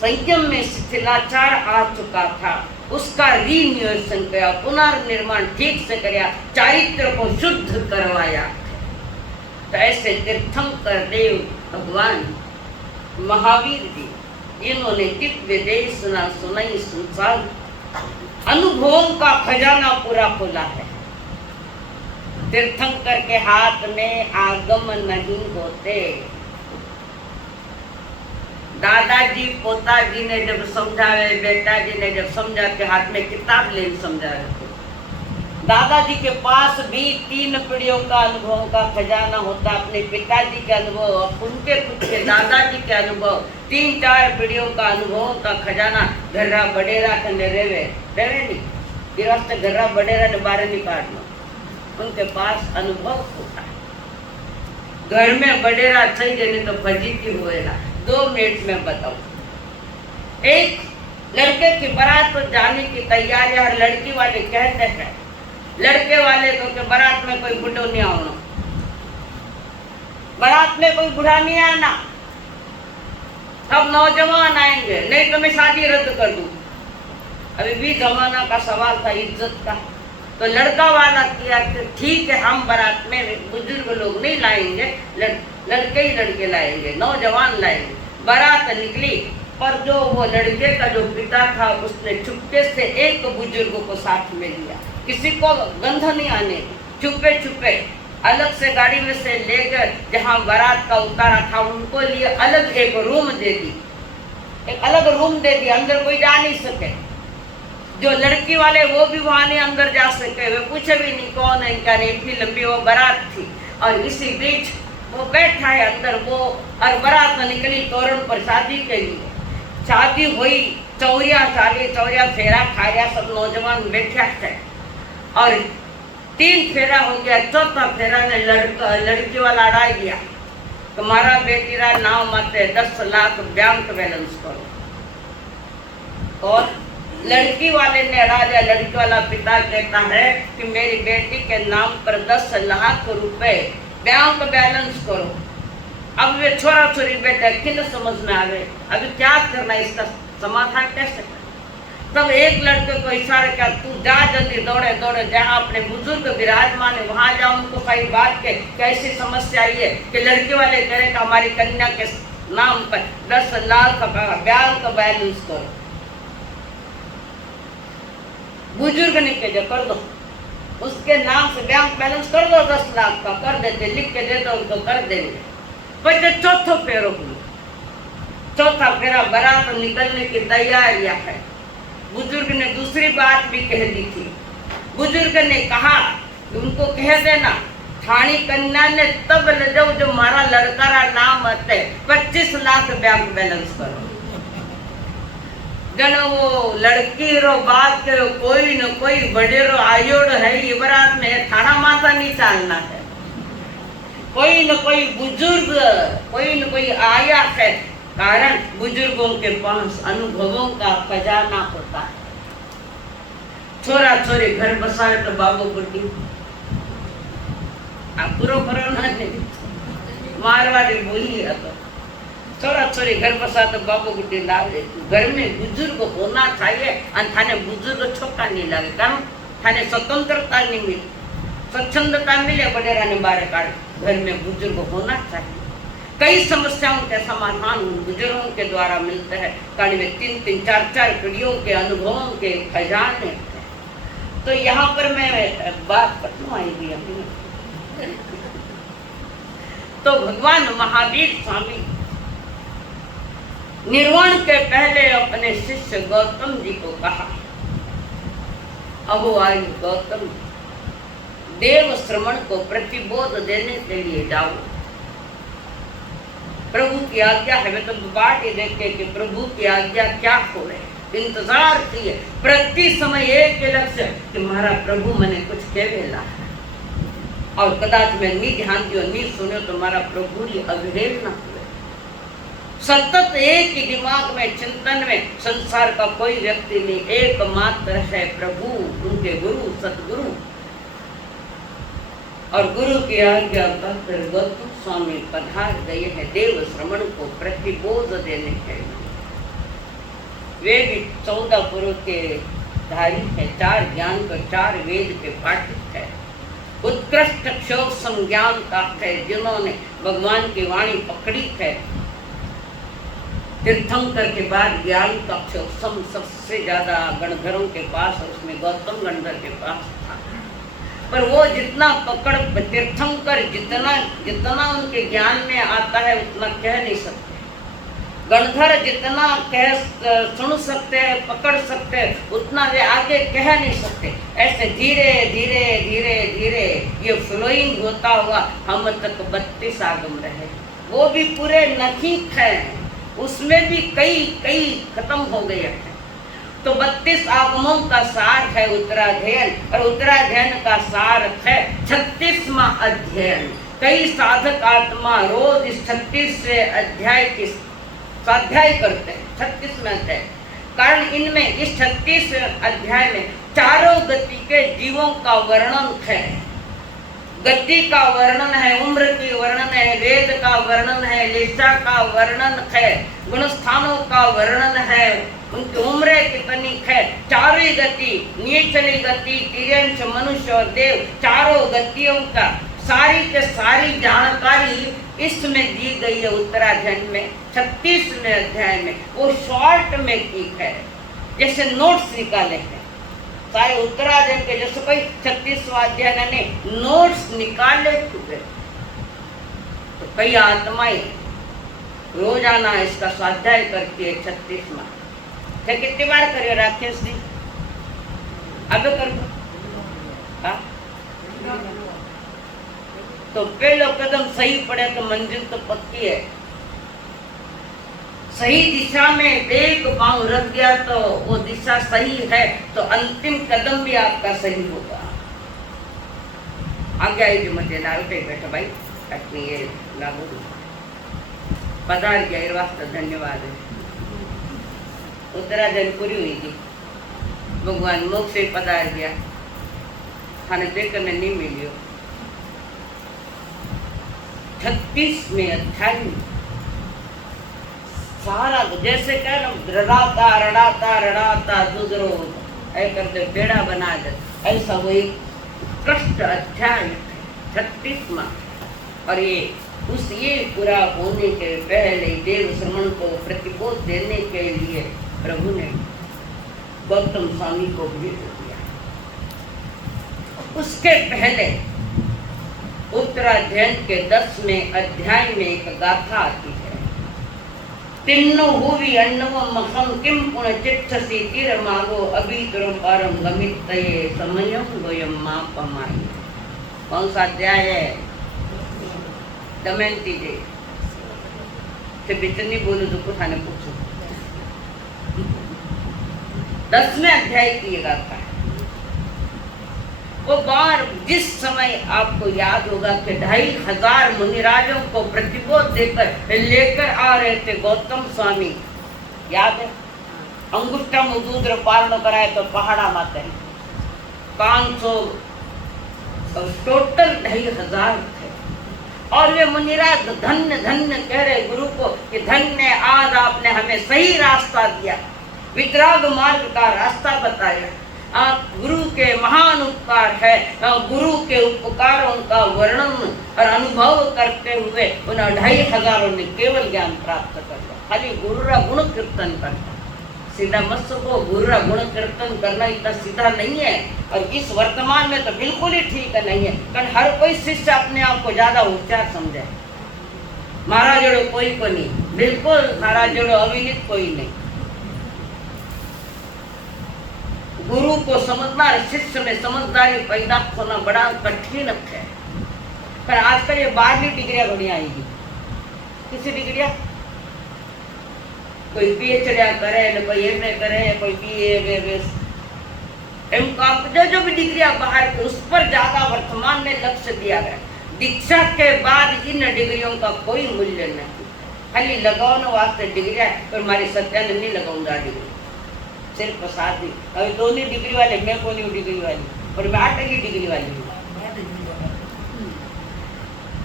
संयम में शिथिलाचार आ चुका था उसका रिन्यूएशन किया, पुनर्निर्माण ठीक से किया, चारित्र को शुद्ध करवाया। तो ऐसे तीर्थंकर देव भगवान महावीर जी, इन्होंने दिव्य देश सुना सुनाई संसार, अनुभवों का खजाना पूरा खोला है। तीर्थंकर के हाथ में आगम नहीं होते। दादाजी पोताजी ने जब समझावे, बेटा जी ने जब समझा के हाथ में किताब ले समझा रहे। दादाजी के पास भी 3 पीढ़ियों का अनुभव का खजाना होता, अपने पिताजी के अनुभव, उनके खुद के दादाजी के अनुभव, 3-4 पीढ़ियों का अनुभव का खजाना घर्रा बडेरा कने रेवे नहीं, ये वास्ते घर्रा बडेरा ने बाहर निकालना, उनके पास अनुभव होता है। घर में बडेरा सही देने तो फजीती होएगा। 2 मिनट में बताओ। एक लड़के की बारात तो जाने की तैयारी, हर लड़की वाले कहते हैं लड़के वाले को कि बारात में कोई बुढ़ो नहीं आना, बारात में कोई बूढ़ा नहीं आना, सब नौजवान आएंगे, नहीं तो मैं शादी रद्द कर दूं। अभी भी जमाना का सवाल था इज्जत का, तो लड़का वाला किया कि ठीक है हम बारात में बुजुर्ग लोग नहीं लाएंगे, लड़के ही लड़के लाएंगे, नौजवान लाएंगे। बारात निकली, पर जो वो लड़के का जो पिता था उसने चुपके से एक बुजुर्ग को साथ में लिया, किसी को गंध नहीं आने, चुपे चुपे अलग से गाड़ी में से लेकर जहाँ बारात का उतारा था उनको लिए अलग एक रूम दे दी, एक अलग रूम दे दी, अंदर कोई जा नहीं सके। जो लड़की वाले वो भी वहाँ नहीं अंदर जा सके, वे पूछे भी नहीं कौन है क्या नहीं, इतनी लंबी वो बारात थी। और इसी बीच वो बैठा है अंदर वो, और बारात निकली तोरण पर शादी के लिए। शादी हुई, चौरिया फेरा खाया, सब नौजवान बैठा थे और 3 फेरा हो गया। 4था फेरा ने लड़की वाला अड़ा दिया, तुम्हारा बेटी रा नाम मत 10 लाख बैंक बैलेंस करो। और लड़की वाले ने अड़ा दिया। लड़की वाला पिता कहता है कि मेरी बेटी के नाम पर 10 लाख रुपए बैंक बैलेंस करो। अब वे छोरा छोरी बेटा किन समझ में आ गए, अभी क्या करना, इसका समाधान कैसे करना। तब एक लड़के को इशारा किया, तू जा जल्दी दौड़े दौड़े जहाँ अपने बुजुर्ग विराजमान है वहाँ जा, उनको कई बात के कैसी समस्या आई है कि लड़के वाले कह रहे हमारी कन्या के नाम पर 10 लाख का बैंक बैलेंस करो। बुजुर्ग ने कह कर दो, उसके नाम से बैंक बैलेंस कर दो, 10 लाख का कर देते, लिख के दे दो उनको, कर देंगे। पर जब 4था फेरो हुआ, 4था फेरा बारात निकलने की तैयारियां है। बुजुर्ग ने दूसरी बात भी कह दी थी। बुजुर्ग ने कहा उनको कह देना थानी कन्या ने तब लजो जो मारा लड़का रा नाम हते 25 लाख बैंक बैलेंस करो जन वो लड़की रो बात कोई न कोई बड़ेरो आयोड है युवराज में थाना माथा नहीं चालना है कोई न कोई बुजुर्ग कोई न कोई आया है कारण बुजुर्गों के पास अनुभवों का खजाना होता है छोरा छोरी घर बसाए तो बाबू बुढ़ी आप पूरा करो ना मारवाड़ी बोली है तो छोरा छोरी घर बसा तो बाबू बुढ़ी लाव घर में बुजुर्ग होना चाहिए और थाने बुजुर्ग छोटा नहीं लगे कारण थाने स्वतंत्रता नहीं मिली स्वच्छंदता मिले बडेरा ने बारे काट घर में बुजुर्ग होना चाहिए कई समस्याओं के समाधान बुजुर्गों के द्वारा मिलते हैं कारण वे 3-3, 4-4 पीढ़ियों के अनुभवों के खजाने तो यहाँ पर मैं बात क्यों आएगी अभी तो भगवान महावीर स्वामी निर्वाण के पहले अपने शिष्य गौतम जी को कहा अहो आयु गौतम देव श्रवण को प्रतिबोध देने के लिए जाओ प्रभु की आज्ञा है वे तो बाट ही देखे कि प्रभु की आज्ञा क्या हो रहे इंतजार किए प्रति समय एक लक्ष्य कि हमारा प्रभु मैंने कुछ कहला और कदाच मैं नहीं ध्यान दियो नहीं सुनो तो हमारा प्रभु ही अवहेलना हुए सतत एक ही दिमाग में चिंतन में संसार का कोई व्यक्ति नहीं एकमात्र है प्रभु उनके गुरु सतगुरु और गुरु की आज्ञा पाकर गौतम स्वामी पधार गए हैं देव श्रवण को प्रतिबोध देने के लिए वे भी 14 पुरुष के धारी है 4 ज्ञान को 4 वेद के पाठित है उत्कृष्ट क्षोभ संज्ञान का है जिन्होंने भगवान की वाणी पकड़ी है तीर्थंकर के बाद ज्ञान का क्षोभ सबसे ज्यादा गणधरों के पास उसमें गौतम गणधर के पास था पर वो जितना पकड़ तीर्थंकर जितना उनके ज्ञान में आता है उतना कह नहीं सकते गणधर जितना सुन सकते हैं पकड़ सकते हैं उतना वे आगे कह नहीं सकते ऐसे धीरे धीरे धीरे धीरे ये फ्लोइंग होता हुआ हम तक 32 आगम रहे वो भी पूरे नहीं थे उसमें भी कई खत्म हो गए हैं तो 32 आगमों का सार है उत्तराध्ययन और उत्तराध्ययन का सार है 36वां अध्ययन कई साधक आत्मा रोज इस 36वें अध्याय की स्वाध्याय करते हैं 36वें अध्याय कारण इनमें इस 36वें अध्याय में चारों गति के जीवों का वर्णन है गति का वर्णन है उम्र की वर्णन है वेद का वर्णन है लिसा का वर्णन है गुणस्थानों का वर्णन है उनकी उम्र कितनी है चारों गति नीचली गति तिर्यंश मनुष्य और देव चारों गतियों का सारी के सारी जानकारी इसमें दी गई है उत्तराध्ययन में 36वें अध्याय में वो शॉर्ट में की है जैसे नोट्स निकाले हैं सारे उत्तराध्ययन के जैसे कोई 36वां अध्याय ने नोट्स निकाले हुए तो कई आत्माएं रोजाना इसका स्वाध्याय करती है 36वां कितनी बार करियो राकेश जी अब कर तो पहला कदम सही पड़े तो मंजिल तो पक्की है सही दिशा में एक पांव रख गया तो वो दिशा सही है तो अंतिम कदम भी आपका सही होगा आगे आई जो मुझे लाल पे बैठा भाई अपनी ये लागू पधार गया वास्ते धन्यवाद है उत्तराध्ययन पूरी हुई थी भगवान मोक्ष से पधार गया खाने देकर मैं नहीं मिलियो 36वें अध्याय सारा जैसे कह रड़ाता दूसरो ऐ करते पेड़ा बना दे ऐसा वो एक उत्कृष्ट अध्याय 36वां और ये पूरा होने के पहले देव श्रवण को प्रतिबोध देने के लिए प्रभु ने गौतम स्वामी को भेज दिया उसके पहले उत्तराध्ययन के 10वें अध्याय में एक गाथा आती है तिन्नो हुवी अन्नवम मखम किम पुन चित्तसी तिर मागो अभी तुरम पारम गमित तये समयम गोयम मापमाई कौन सा अध्याय है? दमयंती जी से बिचनी बोलो जो कुछ आने पूछो। 10वें अध्याय की ये गाथा है। वो बार जिस समय आपको याद होगा कि 2500 मुनिराजों को प्रतिबोध देकर लेकर आ रहे थे गौतम स्वामी, याद है? अंगुष्ठा मुदूद्र पारण कराए तो पहाड़ा माते 500 टोटल 2500 थे। और वे मुनिराज धन्य धन्य कह रहे गुरु को कि धन्य, आज आपने हमें सही रास्ता दिया, वितराग मार्ग का रास्ता बताया। गुरु के महान उपकार है। गुरु के उपकारों का वर्णन और अनुभव करते हुए उन 2500 ने केवल ज्ञान प्राप्त कर लिया। खाली गुरु का गुण कीर्तन करना, सीधा मत को गुरु का गुण कीर्तन करना इतना सीधा नहीं है। और इस वर्तमान में तो बिल्कुल ही ठीक नहीं है, कारण हर कोई शिष्य अपने आप को ज्यादा होशियार समझे। महाराज जोड़ो कोई को नहीं, बिल्कुल महाराज जोड़ो अविनित कोई नहीं। गुरु को समझना, शिष्य में समझदारी पैदा होना बड़ा कठिन है। पर आजकल ये 12वीं डिग्रियां बड़ी आएगी। किसी डिग्रियां, कोई पीएचडी करे, कोई एमए करे, कोई बीए, एमकॉम, जो भी डिग्रियां बाहर की, उस पर ज्यादा वर्तमान में लक्ष्य दिया गया। दीक्षा के बाद इन डिग्रियों का कोई मूल्य नहीं, खाली लगाने वास्ते डिग्रियां। पर हमारी सत्यानंद नहीं लगाऊंगा डिग्री, सिर्फ शादी। अभी दोनों डिग्री वाले, मैं कोई डिग्री वाली, और मैं 8 की डिग्री वाली हूँ।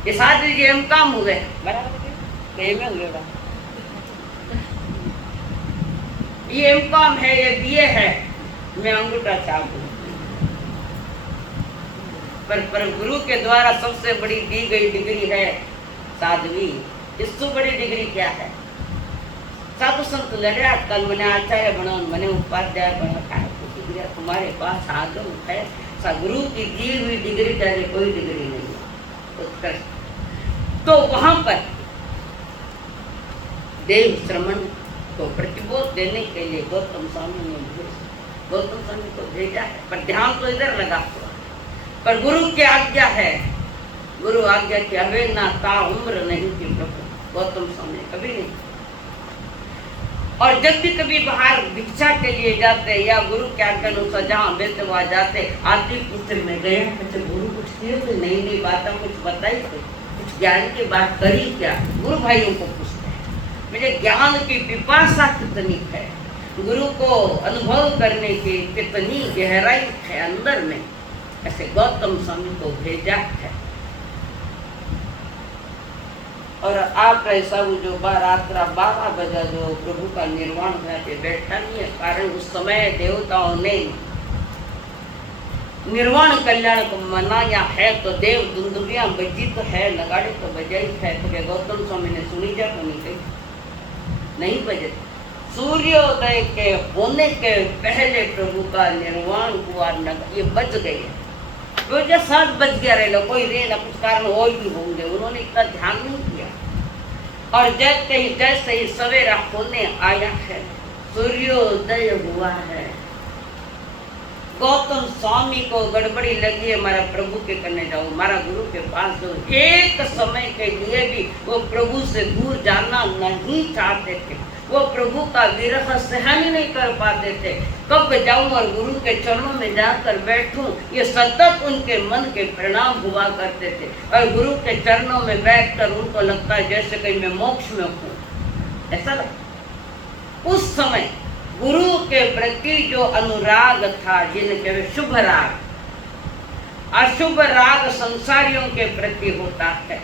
ये शादी जी हम काम हो गए बराबर, ये एमकॉम है, ये बीए है, मैं अंगूठा छाप हूँ। पर गुरु के द्वारा सबसे बड़ी दी गई डिग्री है साध्वी। इससे बड़ी डिग्री क्या है? साधु संत लड़े, कल मैंने आचार्य बना, मैंने उपाध्याय बना, डिग्री तुम्हारे पास आगम है। गुरु की दी हुई डिग्री चाहे कोई डिग्री नहीं है। तो वहां पर देव श्रमण को प्रतिबोध देने के लिए गौतम स्वामी को भेजा है। पर ध्यान तो इधर लगा हुआ, पर गुरु की आज्ञा है, गुरु आज्ञा की अवहेलना ता उम्र नहीं थी प्रभु गौतम स्वामी कभी नहीं। और जब भी कभी बाहर भिक्षा के लिए जाते या गुरु के आज्ञा अनुसार जहाँ बेटे वहाँ जाते, आदि पुत्र में गए, अच्छा गुरु कुछ किए तो नई बात कुछ बताई, कुछ ज्ञान की बात करी क्या? गुरु भाइयों को पूछते हैं, मुझे ज्ञान की पिपासा कितनी है, गुरु को अनुभव करने की कितनी गहराई है अंदर में। ऐसे गौतम स्वामी को भेजा है। और आप ऐसा जो रात 12 बजे जो प्रभु का निर्वाण हुआ के बैठा नहीं है, कारण उस समय देवताओं ने निर्वाण कल्याण को मनाया है। तो देव दुंदुबियां बजी तो है, नगाड़े तो बजाई है, तो गौतम स्वामी ने सुनी जा तो नहीं बजे। सूर्योदय के होने के पहले प्रभु का निर्वाण हुआ, ये बज गए। तो जब 7 बज गया रहे, कोई रेला कुछ कारण और भी होंगे, उन्होंने इतना ध्यान नहीं किया। और जैसे ही सवेरा होने आया है, सूर्योदय हुआ है, गौतम स्वामी को गड़बड़ी लगी है, हमारा प्रभु के करने जाओ, हमारा गुरु के पास जाओ। एक समय के लिए भी वो प्रभु से दूर जाना नहीं चाहते थे, वो प्रभु का विरह सहन नहीं कर पाते थे। कब जाऊं और गुरु के चरणों में जाकर बैठूं, ये सतत उनके मन के परिणाम हुआ करते थे। और गुरु के चरणों में बैठकर उनको लगता है जैसे कहीं मैं मोक्ष में हूँ, ऐसा लगता। उस समय गुरु के प्रति जो अनुराग था, जिनके शुभ राग, अशुभ राग संसारियों के प्रति होता है,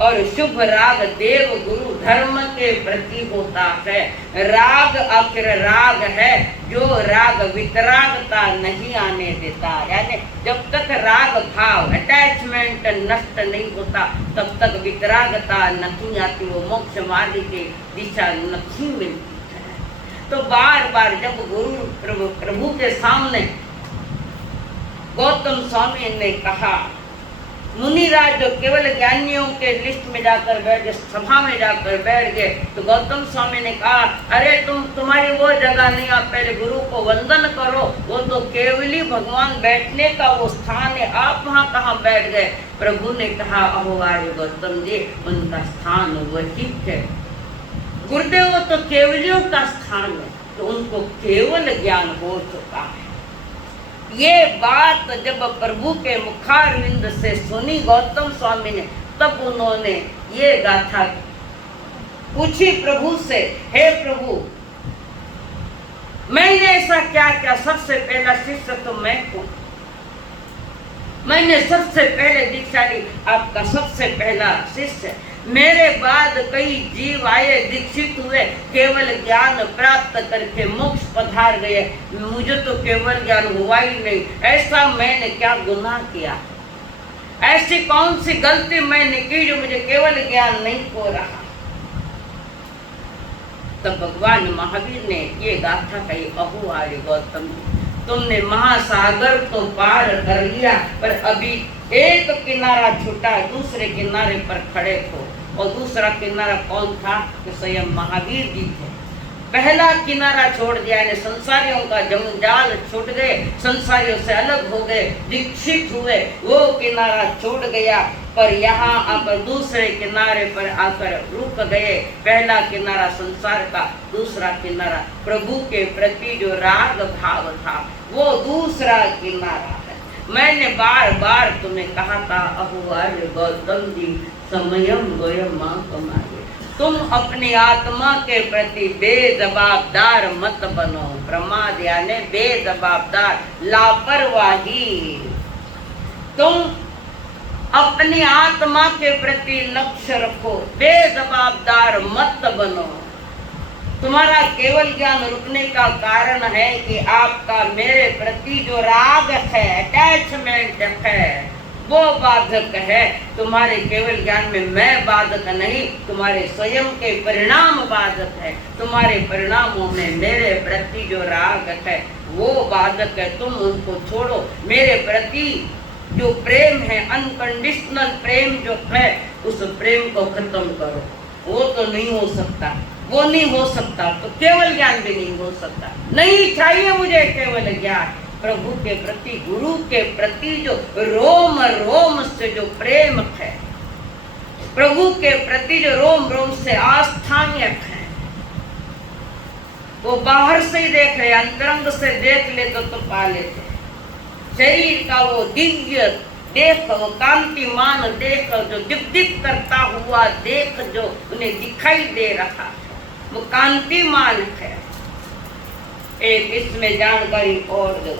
और शुभ राग देव गुरु धर्म के प्रति होता है। राग आखिर राग है जो राग वितरागता नहीं आने देता, यानी जब तक राग भाव अटैचमेंट नष्ट नहीं होता तब तक वितरागता नहीं आती, वो मोक्ष मार्ग की दिशा नहीं मिलती है। तो बार बार जब गुरु प्रभु के सामने गौतम स्वामी ने कहा मुनिराज जो केवल ज्ञानियों के लिस्ट में जाकर बैठ गए, सभा में जाकर बैठ गए, तो गौतम स्वामी ने कहा, अरे तुम्हारी वो जगह नहीं, आप पहले गुरु को वंदन करो, वो तो केवली भगवान बैठने का वो स्थान है, आप वहाँ कहाँ बैठ गए। प्रभु ने कहा, अहो आर्य गौतम जी, उनका स्थान वही है, गुरुदेव वो तो केवलियों का स्थान है, तो उनको केवल ज्ञान हो चुका है। ये बात जब प्रभु के मुखारविंद से सुनी गौतम स्वामी ने, तब उन्होंने ये गाथा पूछी प्रभु से, हे प्रभु मैंने ऐसा क्या क्या, सबसे पहला शिष्य तो मैं हूं, मैंने सबसे पहले दीक्षा ली, आपका सबसे पहला शिष्य, मेरे बाद कई जीव आए, दीक्षित हुए, केवल ज्ञान प्राप्त करके मोक्ष पधार गए, मुझे तो केवल ज्ञान हुआ ही नहीं। ऐसा मैंने क्या गुनाह किया, ऐसी कौन सी गलती मैंने की जो मुझे केवल ज्ञान नहीं हो रहा। तब भगवान महावीर ने ये गाथा कही, अहो आर्य गौतम, तुमने महासागर तो पार कर लिया, पर अभी एक किनारा छूटा, दूसरे किनारे पर खड़े हो। और दूसरा किनारा कौन था? कि स्वयं महावीर जी थे। पहला किनारा छोड़ दिया, यानी संसारियों का जंजाल छूट गए, संसारियों से अलग हो गए, दीक्षित हुए, वो किनारा छूट गया। पर यहाँ आकर दूसरे किनारे पर आकर रुक गए। पहला किनारा संसार का, दूसरा किनारा प्रभु के प्रति जो राग भाव था, वो दूसरा किनारा है। मैंने बार बार तुम्हें कहा था, अहो आर्य गौतम जी, समयम वयम मां कमाए, तुम अपनी आत्मा के प्रति बेजवाबदार मत बनो। प्रमाद यानी बेजवाबदार, लापरवाही। तुम अपनी आत्मा के प्रति लक्ष्य रखो, बेजवाबदार मत बनो। तुम्हारा केवल ज्ञान रुकने का कारण है कि आपका मेरे प्रति जो राग है, अटैचमेंट है, वो बाधक है। तुम्हारे केवल ज्ञान में मैं बाधक नहीं, तुम्हारे स्वयं के परिणाम बाधक है। तुम्हारे परिणामों में मेरे प्रति जो राग है वो बाधक है। तुम उनको छोड़ो, मेरे प्रति जो प्रेम है, अनकंडीशनल प्रेम जो है, उस प्रेम को खत्म करो। वो तो नहीं हो सकता, वो नहीं हो सकता, तो केवल ज्ञान भी नहीं हो सकता। नहीं चाहिए मुझे केवल ज्ञान। प्रभु के प्रति, गुरु के प्रति जो रोम रोम से जो प्रेम है, प्रभु के प्रति जो रोम रोम से आस्थानीय है, वो बाहर से ही देख रहे, अंतरंग से देख ले तो पा लेते। शरीर का वो दिव्य देख, वो कांतिमान देख, जो दीप्तिक करता हुआ देख, जो उन्हें दिखाई दे रहा है, वो कांतिमान है। एक इसमें जानकारी और दूं,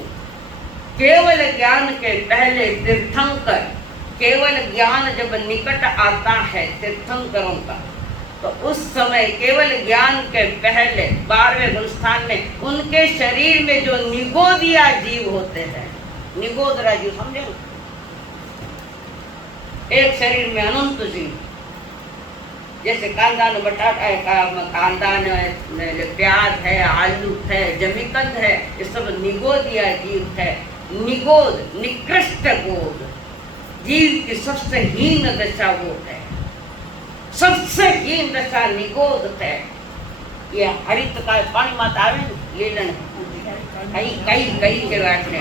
केवल ज्ञान के पहले तीर्थंकर, केवल ज्ञान जब निकट आता है तीर्थंकरों का, तो उस समय केवल ज्ञान के पहले 12वें गुणस्थान में उनके शरीर में जो निगोदिया जीव होते हैं, निगोदरा जीव समझे, एक शरीर में अनंत जीव, जैसे कांदा न बटाटा है, कांदा न प्याज है, आलू है, जमीकंद है, ये सब निगोदिया जीव है। निगोद, निकृष्ट गोद, जीव की सबसे हीन दशा वो है, सबसे हीन दशा निगोद है। ये हरित का पानी माता आवे लीलन कई कई कई के बैठने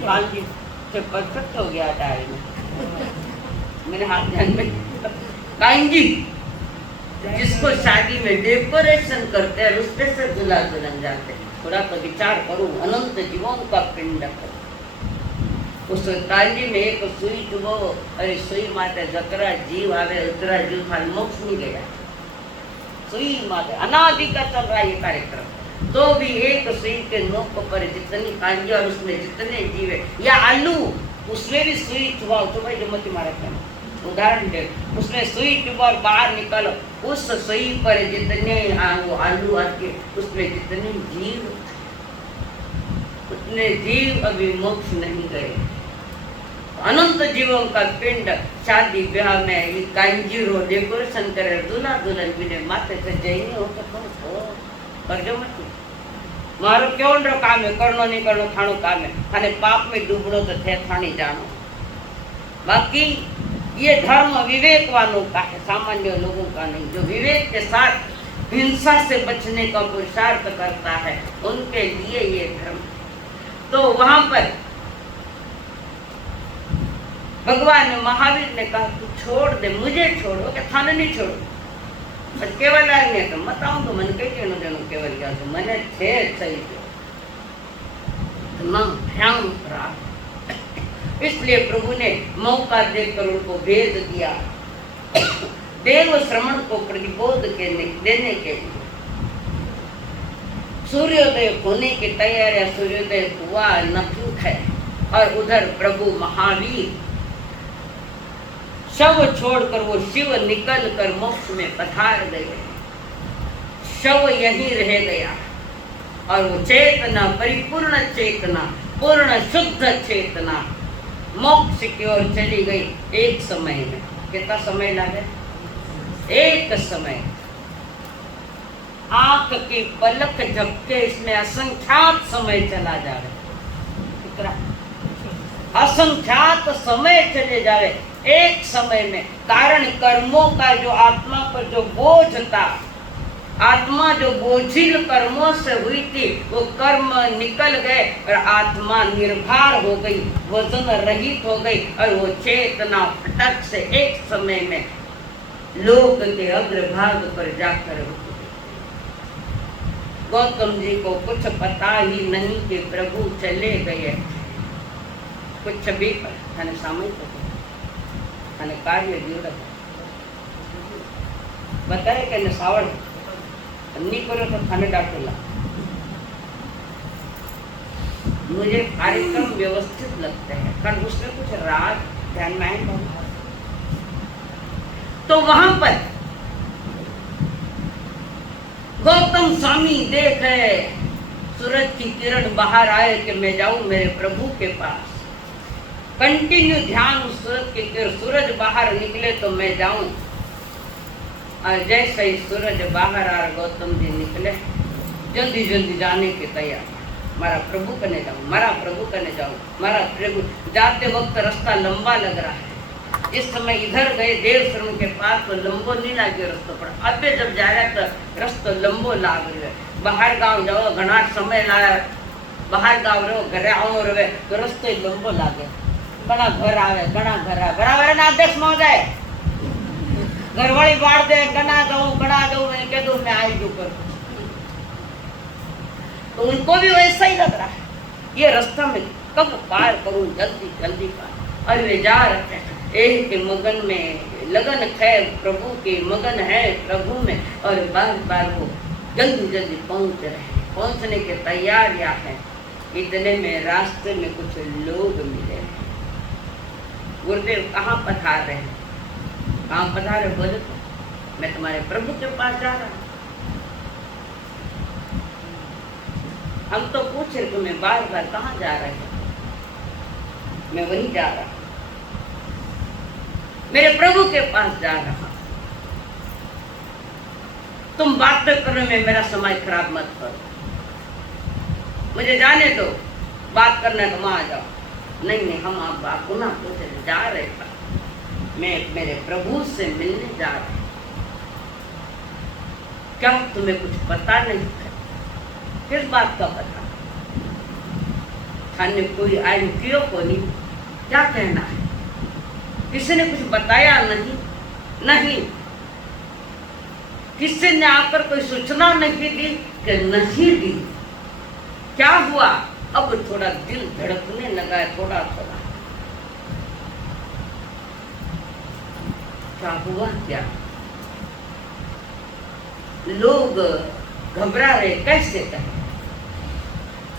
कांजी से परफेक्ट हो गया डायरी में, मेरे हाथ ध्यान में कांजी, जिसको शादी में डेकोरेशन करते हैं, उससे से दुल्हा दुल्हन जाते हैं। थोड़ा तो विचार करो, अनंत जीवों का पिंड करो। उस कांजी में एक सुई चुबो, अरे सुई माते जतरा जीव आवे उतरा जीव खाली मोक्ष नहीं गया। सुई माते अनादि का चल रहा ये कार्यक्रम, तो भी एक सुई के नोक पर जितनी कांजी और उसमें जितने जीव है, या आलू उसमें भी सुई चुबाओ तो भाई जो मत मारे थे, उदाहरण दे, उसमें सुई चुबा और बाहर निकलो, उस सुई पर जितने वो आलू आके उसमें जितने जीव, उतने जीव अभी मोक्ष नहीं गए। अनंत जीवों का पिंड शादी ब्याह में ये कांजी रो डेकोरेशन करे, दूल्हा दुल्हन भी ने माथे से जैनी हो तो कर जो मत मारो क्यों काम है, करनो नहीं करनो थानो काम है, थाने पाप में डूबनो तो थे थानी जानो। बाकी ये धर्म विवेकवानों का है, सामान्य लोगों का नहीं। जो विवेक के साथ हिंसा से बचने का पुरुषार्थ करता है उनके लिए ये धर्म। तो वहां पर भगवान महावीर ने कहा तू छोड़ दे, मुझे छोड़ो क्या थाने नहीं छोड़ो। पर केवल आज्ञा तो मत आऊं तो मन के केनो जनो केवल क्या तो मने छे सही तो मन ध्यान रहा। इसलिए प्रभु ने मौका देकर उनको भेज दिया देव श्रमण को प्रतिबोध देने के लिए। सूर्योदय होने की तैयारी, सूर्योदय हुआ नखुक है और उधर प्रभु महावीर शव छोड़कर वो शिव निकल कर मोक्ष में पधार गए। शव यहीं रह गया और वो चेतना, परिपूर्ण चेतना, पूर्ण शुद्ध चेतना मोक्ष की ओर चली गई एक समय में। कितना समय लगे? एक समय। आंख की पलक झपके इसमें असंख्यात समय चला जाए। कितना असंख्यात समय चले जाए एक समय में। कारण कर्मों का जो आत्मा पर जो बोझ था, आत्मा जो बोझिल कर्मों से हुई थी वो कर्म निकल गए और आत्मा निर्भर हो गई, वजन रहित हो गई और वो चेतना फटक से एक समय में लोक के अग्रभाग पर जाकर रुक गई। गौतम जी को कुछ पता ही नहीं कि प्रभु चले गए। कुछ भी थाने सामयिक थाने कार्य जुड़ बताए कि सावड़ नहीं करो तो थाने डांटूंगा। मुझे कार्यक्रम व्यवस्थित लगते हैं कारण उसमें कुछ राज ध्यान में आए। तो वहां पर गौतम स्वामी देखे सूरज की किरण बाहर आए कि मैं जाऊं मेरे प्रभु के पास। कंटिन्यू ध्यान सूरज की किरण, सूरज बाहर निकले तो मैं जाऊं। और जैसे ही सूरज बाहर आ गौतम जी निकले, जल्दी जल्दी जाने की तैयार। मारा प्रभु कने जाऊं, मारा प्रभु कने जाऊं, मारा प्रभु। जाते वक्त रास्ता लंबा लग रहा है। इस समय इधर गए देव श्रवण के पास तो लंबो नहीं लागे रास्ता पर। अबे जब जा रहा तो रास्ता लंबो लाग रहा है। बाहर गांव जाओ घना समय लाया, बाहर गांव रहो घरे आओ रहे तो रास्ते लंबो लागे। घना घर आवे, घना घर आवे, बराबर ना अध्यक्ष महोदय घरवाली बाढ़ दे, घना दो मैं कह दो मैं आई कर। तो उनको भी वैसा ही लग रहा है, ये रास्ता में कब पार करूं, जल्दी जल्दी पार। और वे जा रहे हैं एक के मगन में, लगन है प्रभु के, मगन है प्रभु में। और बार बार वो जल्दी जल्दी पहुंच रहे, पहुंचने के तैयारियां हैं। इतने में रास्ते में कुछ लोग मिले। गुरुदेव कहाँ पधार रहे हैं? कहाँ पधारे? बोले तो मैं तुम्हारे प्रभु के पास जा रहा हूँ। हम तो पूछ रहे तुम्हें बार बार कहाँ जा रहे हो? मैं वहीं जा रहा हूँ, मेरे प्रभु के पास जा रहा हूँ। तुम बातें करने में मेरा समय खराब मत करो, मुझे जाने दो। बात करना तो वहां जाओ। नहीं हम आप पुनः पूछे जा रहे था, मैं मेरे प्रभु से मिलने जा रहा हूँ। क्या तुम्हें कुछ पता नहीं है? किस बात का पता? थाने कोई आई क्यों को नहीं? क्या कहना है? किसी ने कुछ बताया नहीं? नहीं। किसी ने आकर कोई सूचना नहीं दी कि नहीं दी? क्या हुआ? अब थोड़ा दिल धड़कने लगा है, थोड़ा थोड़ा। क्या हुआ? क्या लोग घबरा रहे, कैसे कहे,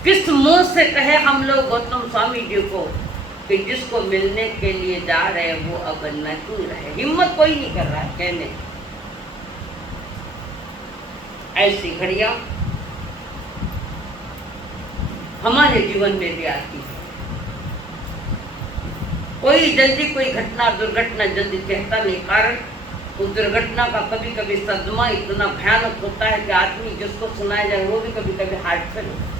किस मुंह से कहे हम लोग गौतम स्वामी जी को कि जिसको मिलने के लिए जा रहे हैं वो अब नहीं रहे। हिम्मत कोई नहीं कर रहा है कहने। ऐसी घड़ियां हमारे जीवन में भी आती है। कोई जल्दी कोई घटना दुर्घटना जल्दी कहता नहीं, कारण उस दुर्घटना का कभी कभी सदमा इतना भयानक होता है कि आदमी जिसको सुनाया जाए वो भी कभी कभी हार्ट फेल होता है।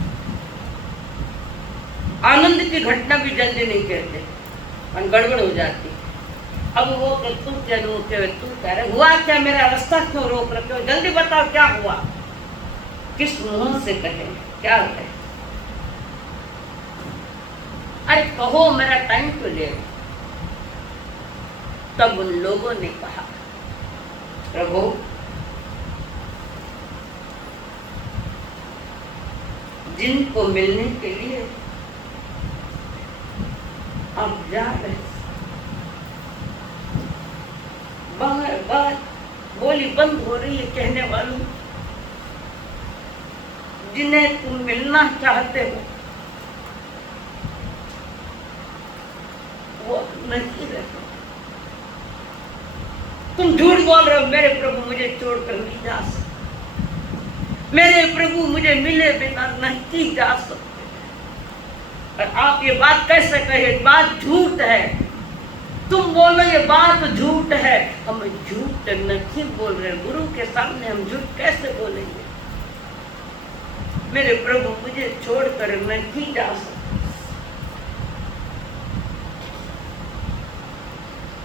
आनंद की घटना भी जल्दी नहीं कहते और गड़बड़ हो जाती। अब वो कि तू क्या तू कह रहे हुआ क्या, मेरा रास्ता क्यों रोक रखे हो, जल्दी बताओ क्या हुआ, किस मुंह से कहे, क्या कहे। अरे कहो, मेरा टाइम क्यों ले। तब उन लोगों ने कहा, प्रभु जिनको मिलने के लिए आप जा रहे, बाहर बात बोली बंद हो रही है कहने वालों, जिन्हें तुम मिलना चाहते हो वो नहीं रहे। तुम झूठ बोल रहे हो, मेरे प्रभु मुझे छोड़कर नहीं जा सकते, मेरे प्रभु मुझे मिले बिना नहीं जा सकते। और आप ये बात कैसे कहे, बात झूठ है, तुम बोलो ये बात झूठ है। हम झूठ नहीं बोल रहे, गुरु के सामने हम झूठ कैसे बोलेंगे। मेरे प्रभु मुझे छोड़कर नहीं जा सकते।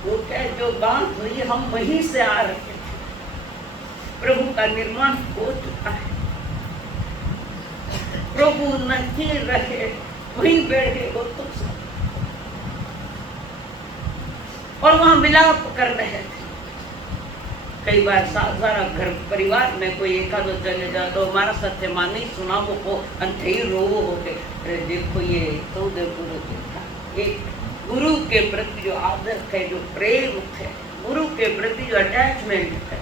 वो क्या जो बात हुई हम वहीं से आ रहे थे, प्रभु का निर्माण हो चुका है, प्रभु नहीं रहे, वहीं बैठे हो तुम सब और वहां मिलाप कर रहे थे। कई बार साधारण घर परिवार में कोई एक आधो चले जाए तो हमारा सत्य मान नहीं सुना वो को अंधे रो होते। देखो ये तो एक गुरु के प्रति जो आदर है, जो प्रेम है, गुरु के प्रति जो अटैचमेंट है,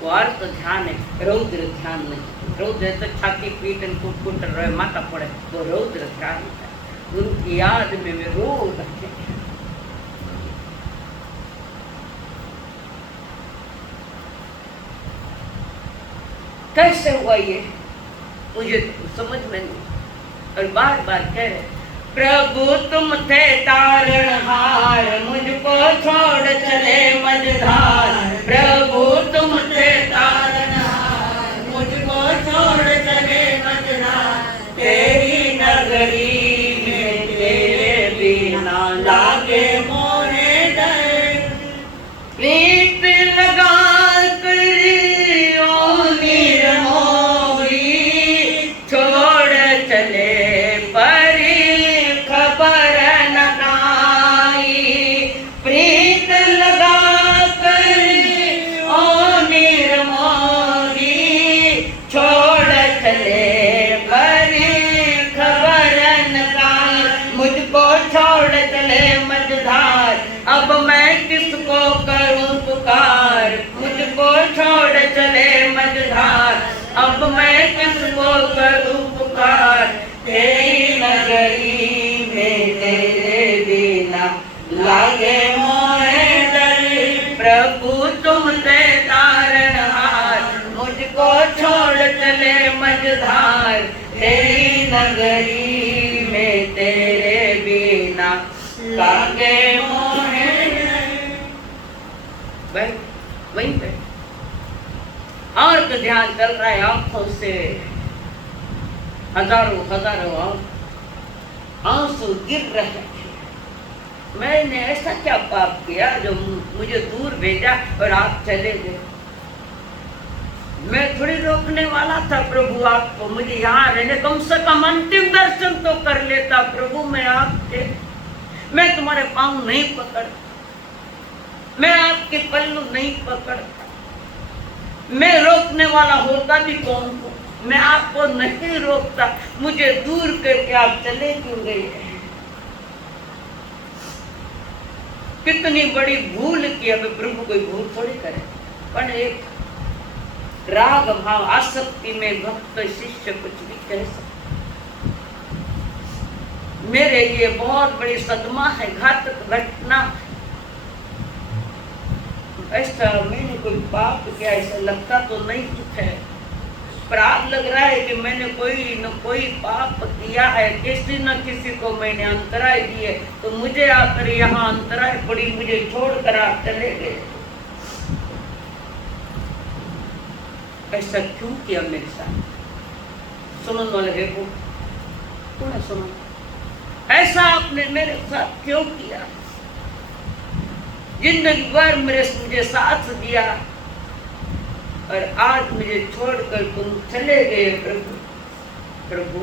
वो अर्थ ध्यान है, रौद्र ध्यान नहीं। रौद्र तो छाती पीटन कुट रहे माता पड़े, वो रौद्र ध्यान है। गुरु की याद में वे रो रखे। कैसे हुआ ये मुझे समझ में नहीं। और बार बार कह रहे, प्रभु तुम थे तारणहार, मुझको छोड़ चले मझधार। प्रभु तुम थे तारणहार, मुझको छोड़ चले मझधार। तेरी नगरी में तेरे बिना लागे मोरे डर। प्रीत लगा अब मैं किसको करूं पुकार, मुझको छोड़ चले मझधार। अब मैं किसको करूं पुकार, तेरी नगरी में तेरे बिना लागे मोहे डर। प्रभु तुम थे तारणहार, मुझको छोड़ चले मझधार। तेरी नगरी में तेरे बिना लागे मोहे। वहीं पे और तो ध्यान चल रहा है, आंखों से हजारों हजारों आंसू गिर रहे थे। मैंने ऐसा क्या पाप किया जो मुझे दूर भेजा और आप चले गए। मैं थोड़ी रोकने वाला था प्रभु आपको, मुझे यहाँ रहने, कम से कम अंतिम दर्शन तो कर लेता प्रभु। मैं आपके, मैं तुम्हारे पाँव नहीं पकड़ता, मैं आपके पल्लू नहीं पकड़ता। मैं रोकने वाला होता भी कौन हूँ, मैं आपको नहीं रोकता। मुझे दूर करके आप चले क्यों गए। कितनी बड़ी भूल की। अब प्रभु कोई भूल थोड़ी करे, पर एक राग भाव आसक्ति में भक्त शिष्य कुछ भी कह सकते। मेरे लिए बहुत बड़ी सदमा है, घातक घटना। ऐसा मैंने कोई पाप किया ऐसा लगता तो नहीं कुछ है, अपराध लग रहा है कि मैंने कोई न कोई पाप किया है, किसी न किसी को मैंने अंतराय दिए। तो मुझे आकर यहाँ अंतराय पड़ी, मुझे छोड़कर आप चले गए। ऐसा क्यों किया मेरे साथ। सुनने वाले है वो कौन है, सुनो ऐसा आपने मेरे साथ क्यों किया? जिंदगी भर मुझे साथ दिया और आज मुझे छोड़कर तुम चले गए प्रभु। प्रभु,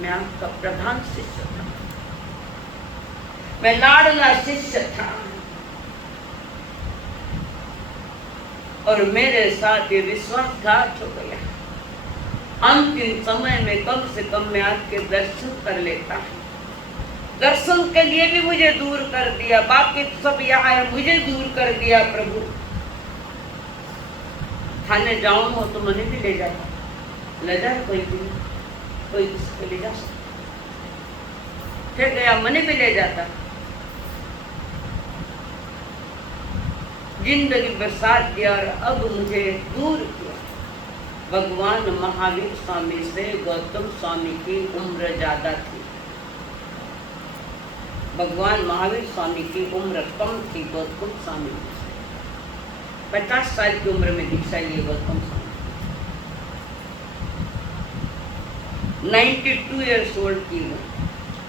मैं आपका प्रधान शिष्य था, मैं लाडला शिष्य था, और मेरे साथ ये विश्वासघात हो गया। अंतिम समय में कम से कम मैं आपके दर्शन कर लेता। दर्शन के लिए भी मुझे दूर कर दिया, बाकी सब यहाँ है, मुझे दूर कर दिया प्रभु। थाने जाऊं हो तो मने भी ले जाता, ले जाए कोई भी, कोई किसको ले जा सकता, फिर गया मने भी ले जाता। जिंदगी बरसात दिया और अब मुझे दूर किया। भगवान महावीर स्वामी से गौतम स्वामी की उम्र ज्यादा थी। भगवान महावीर स्वामी की उम्र कम थी गौतम स्वामी से। 50 साल की उम्र में दीक्षा लिए गौतम स्वामी। 92 ईयर्स ओल्ड की उम्र,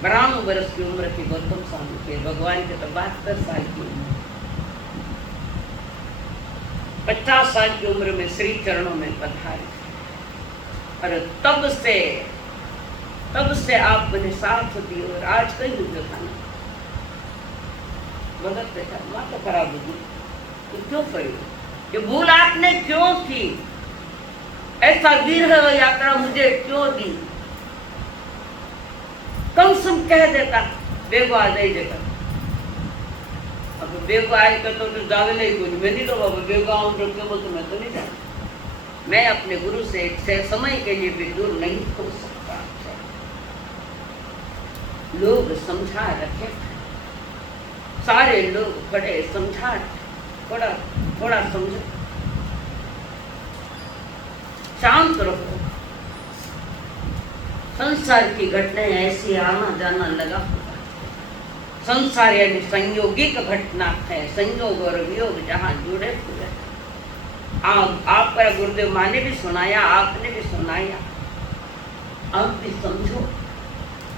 92 वर्ष की उम्र थी गौतम स्वामी के। भगवान के तो 72 साल की उम्र। 50 साल की उम्र में श्री चरणों में पधारे और तब से आप मुझे साथ दी और आज कहीं मुझे खाना बदल देखा माँ तो खराब होगी तो क्यों करी? ये भूल आपने क्यों की? ऐसा दीर्घ यात्रा मुझे क्यों दी? कम से कम कह देता बेगो आ जाए जगह। अब बेगो आए तो जावे नहीं कुछ मैं नहीं, तो बाबा बेगो आऊं तो क्यों बोलते, मैं तो नहीं जानता। मैं अपने गुरु से एक समय के लिए भी दूर नहीं हो सकता। लोग समझा रखे, सारे लोग खड़े समझा, थोड़ा थोड़ा समझो, शांत रहो। संसार की घटनाएं ऐसी आना जाना लगा होगा। संसार यानी संयोगिक घटना है, संयोग और वियोग जहाँ जुड़े हुए। आपका गुरुदेव माँ ने भी सुनाया, आपने भी सुनाया, आप भी समझो।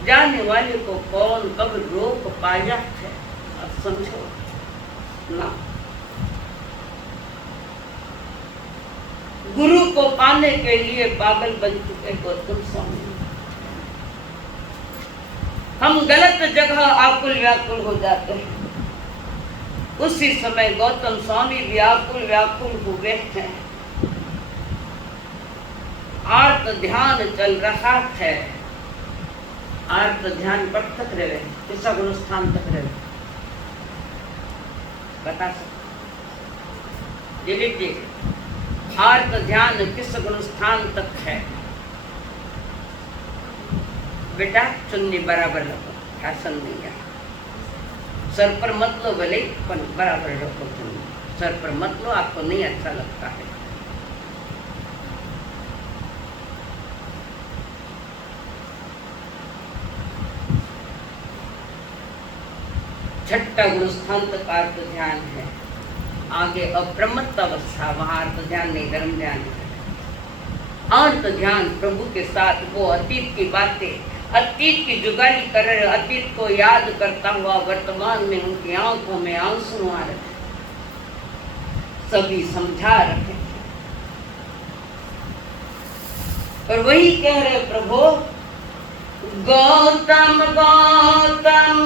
जाने वाले को कौन कब रोक पाया है, आप समझो ना। गुरु को पाने के लिए पागल बन चुके गौतम स्वामी। हम गलत जगह आकुल व्याकुल हो जाते हैं। उसी समय गौतम स्वामी भी आकुल व्याकुल हुए हैं। आर्त ध्यान चल रहा है। आर्त ध्यान कब तक रहे, किस अनुष्ठान तक रहे, बता सकते? दिलीप जी, आर्त ध्यान किस अनुष्ठान तक है? बेटा चुन्नी बराबर रखो, फैशन नहीं है। सर पर मत लो भले, पर बराबर रखो चुन्नी। सर पर मत लो, आपको नहीं अच्छा लगता है। छठा गुणस्थान तक आर्त ध्यान है। आगे अप्रमत्त अवस्था, वहां आर्त ध्यान नहीं, धर्म ध्यान है। आर्त ध्यान प्रभु के साथ वो अतीत की बातें, अतीत की जुगाली कर रहे, अतीत को याद करता हुआ वर्तमान में उनकी आंखों में आंसू आ रहे, सभी समझा रहे और वही कह रहे प्रभु, गौतम गौतम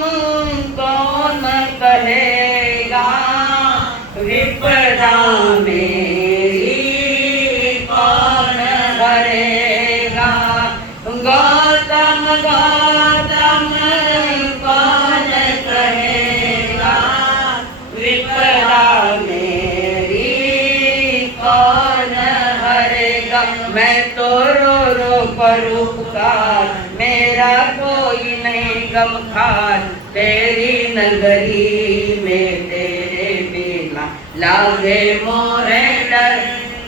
कौन कहेगा, विपदा मेरी कौन हरेगा। गौतम गौतम कौन कहेगा, विपदा मेरी कौन हरेगा। मैं तो रो रो करूं पुकार, मेरा कोई नहीं गमखार। तेरी नगरी में तेरे बिना लागे मोरे डर।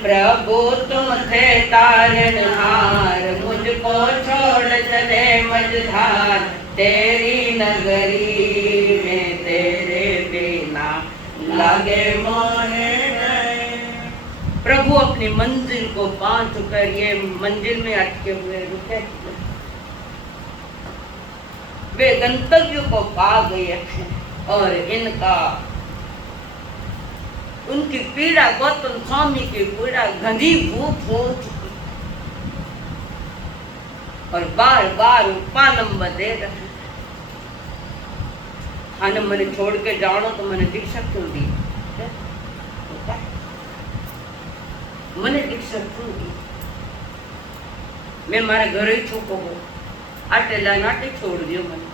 प्रभु तुम थे तारनहार, मुझको छोड़ चले मझधार। तेरी नगरी में तेरे बिना लागे मोरे डर। प्रभु अपनी मंजिल को पा चुकर ये मंजिल में अटके हुए रुके, वे गंतव्य को पा गए हैं और इनका उनकी पीड़ा गौतम स्वामी की पीड़ा घनीभूत हो चुकी और बार बार उपालंब दे रहे हैं। हाँ मैंने छोड़ के जानो तो मैंने दीक्षा क्यों दी? मैंने दीक्षा क्यों दी? मैं मारे घर ही छू को आटे लाइन आटे छोड़ दियो मैंने।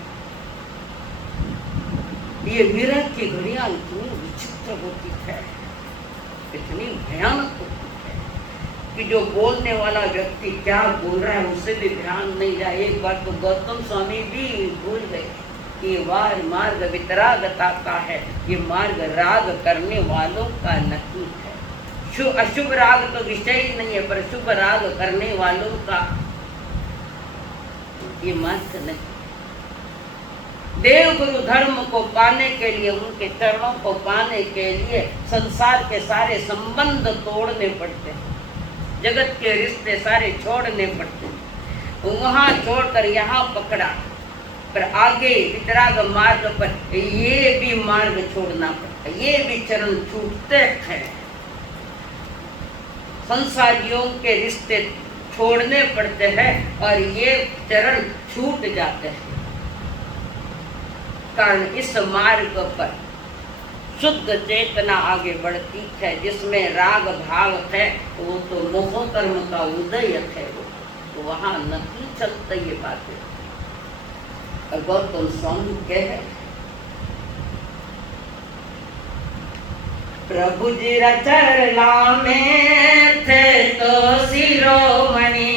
ये विरह की घड़ियां इतनी विचित्र होती है, इतनी भयानक होती है कि जो बोलने वाला व्यक्ति क्या बोल रहा है उसे भी ध्यान नहीं जाए। एक बार तो गौतम स्वामी भी भूल गए कि ये मार्ग वितरागता का है, ये मार्ग राग करने वालों का नहीं है। अशुभ राग तो विषय ही नहीं है, पर शुभ राग करने वालों का ये मार्ग नहीं। देव गुरु धर्म को पाने के लिए, उनके चरणों को पाने के लिए संसार के सारे संबंध तोड़ने पड़ते हैं, जगत के रिश्ते सारे छोड़ने पड़ते हैं। वहां छोड़कर यहाँ पकड़ा, पर आगे वितराग मार्ग पर ये भी मार्ग छोड़ना पड़ता है, ये भी चरण छूटते हैं। संसारियों के रिश्ते छोड़ने पड़ते हैं और ये चरण छूट जाते हैं। कारण इस मार्ग पर शुद्ध चेतना आगे बढ़ती है, जिसमें राग भाव है वो तो मोह कर्म का उदय है, वो तो वहां नहीं चलते ये बातें। और गौतम स्वामी कहे प्रभु जी चरला में थे तो शिरोमणि,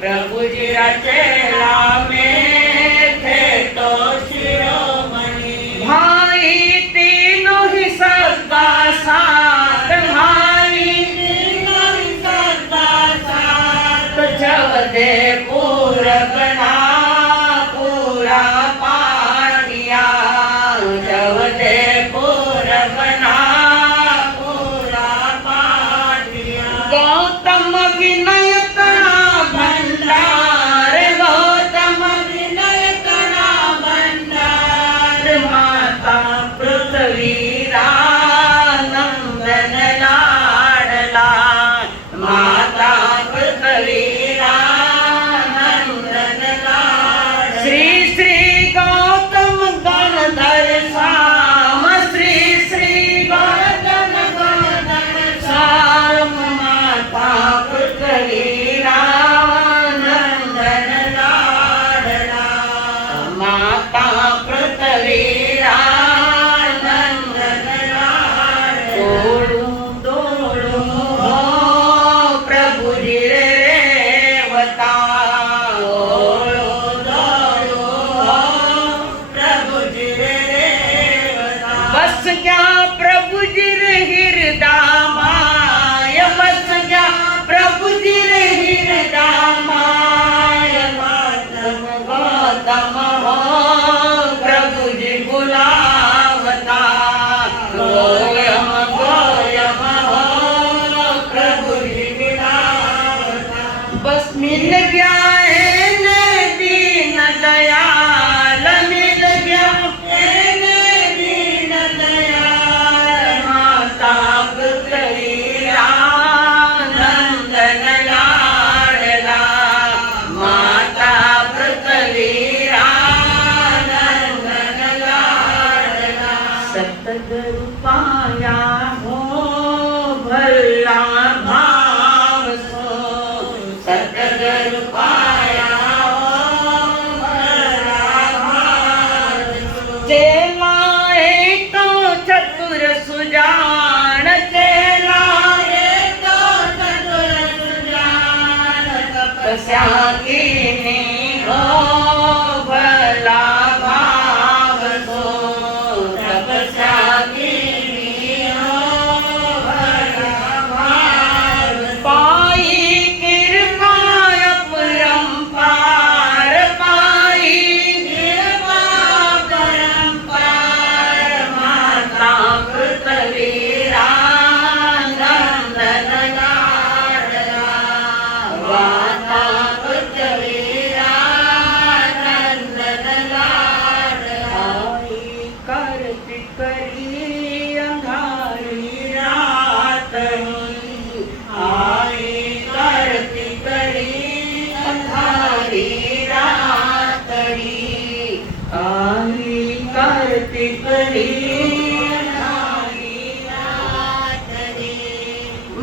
प्रभु जी चरला में थे तो शिरोमणि, भाई तीनों ही सदा साथ, भाई तीनों ही सदा साथ, जब दे पूरा बना पूरा पानिया, जब दे पूरा बना गौतम विनय कणा भंडार, गौतम विनय कणा भंडार, माता पृथ्वी नंदन लाडला, माता पृथ्वी नंदन लाडला, श्री श्री गौतम गणधर श्याम, श्री श्री गौतम गणधर श्याम, माता पृथ्वी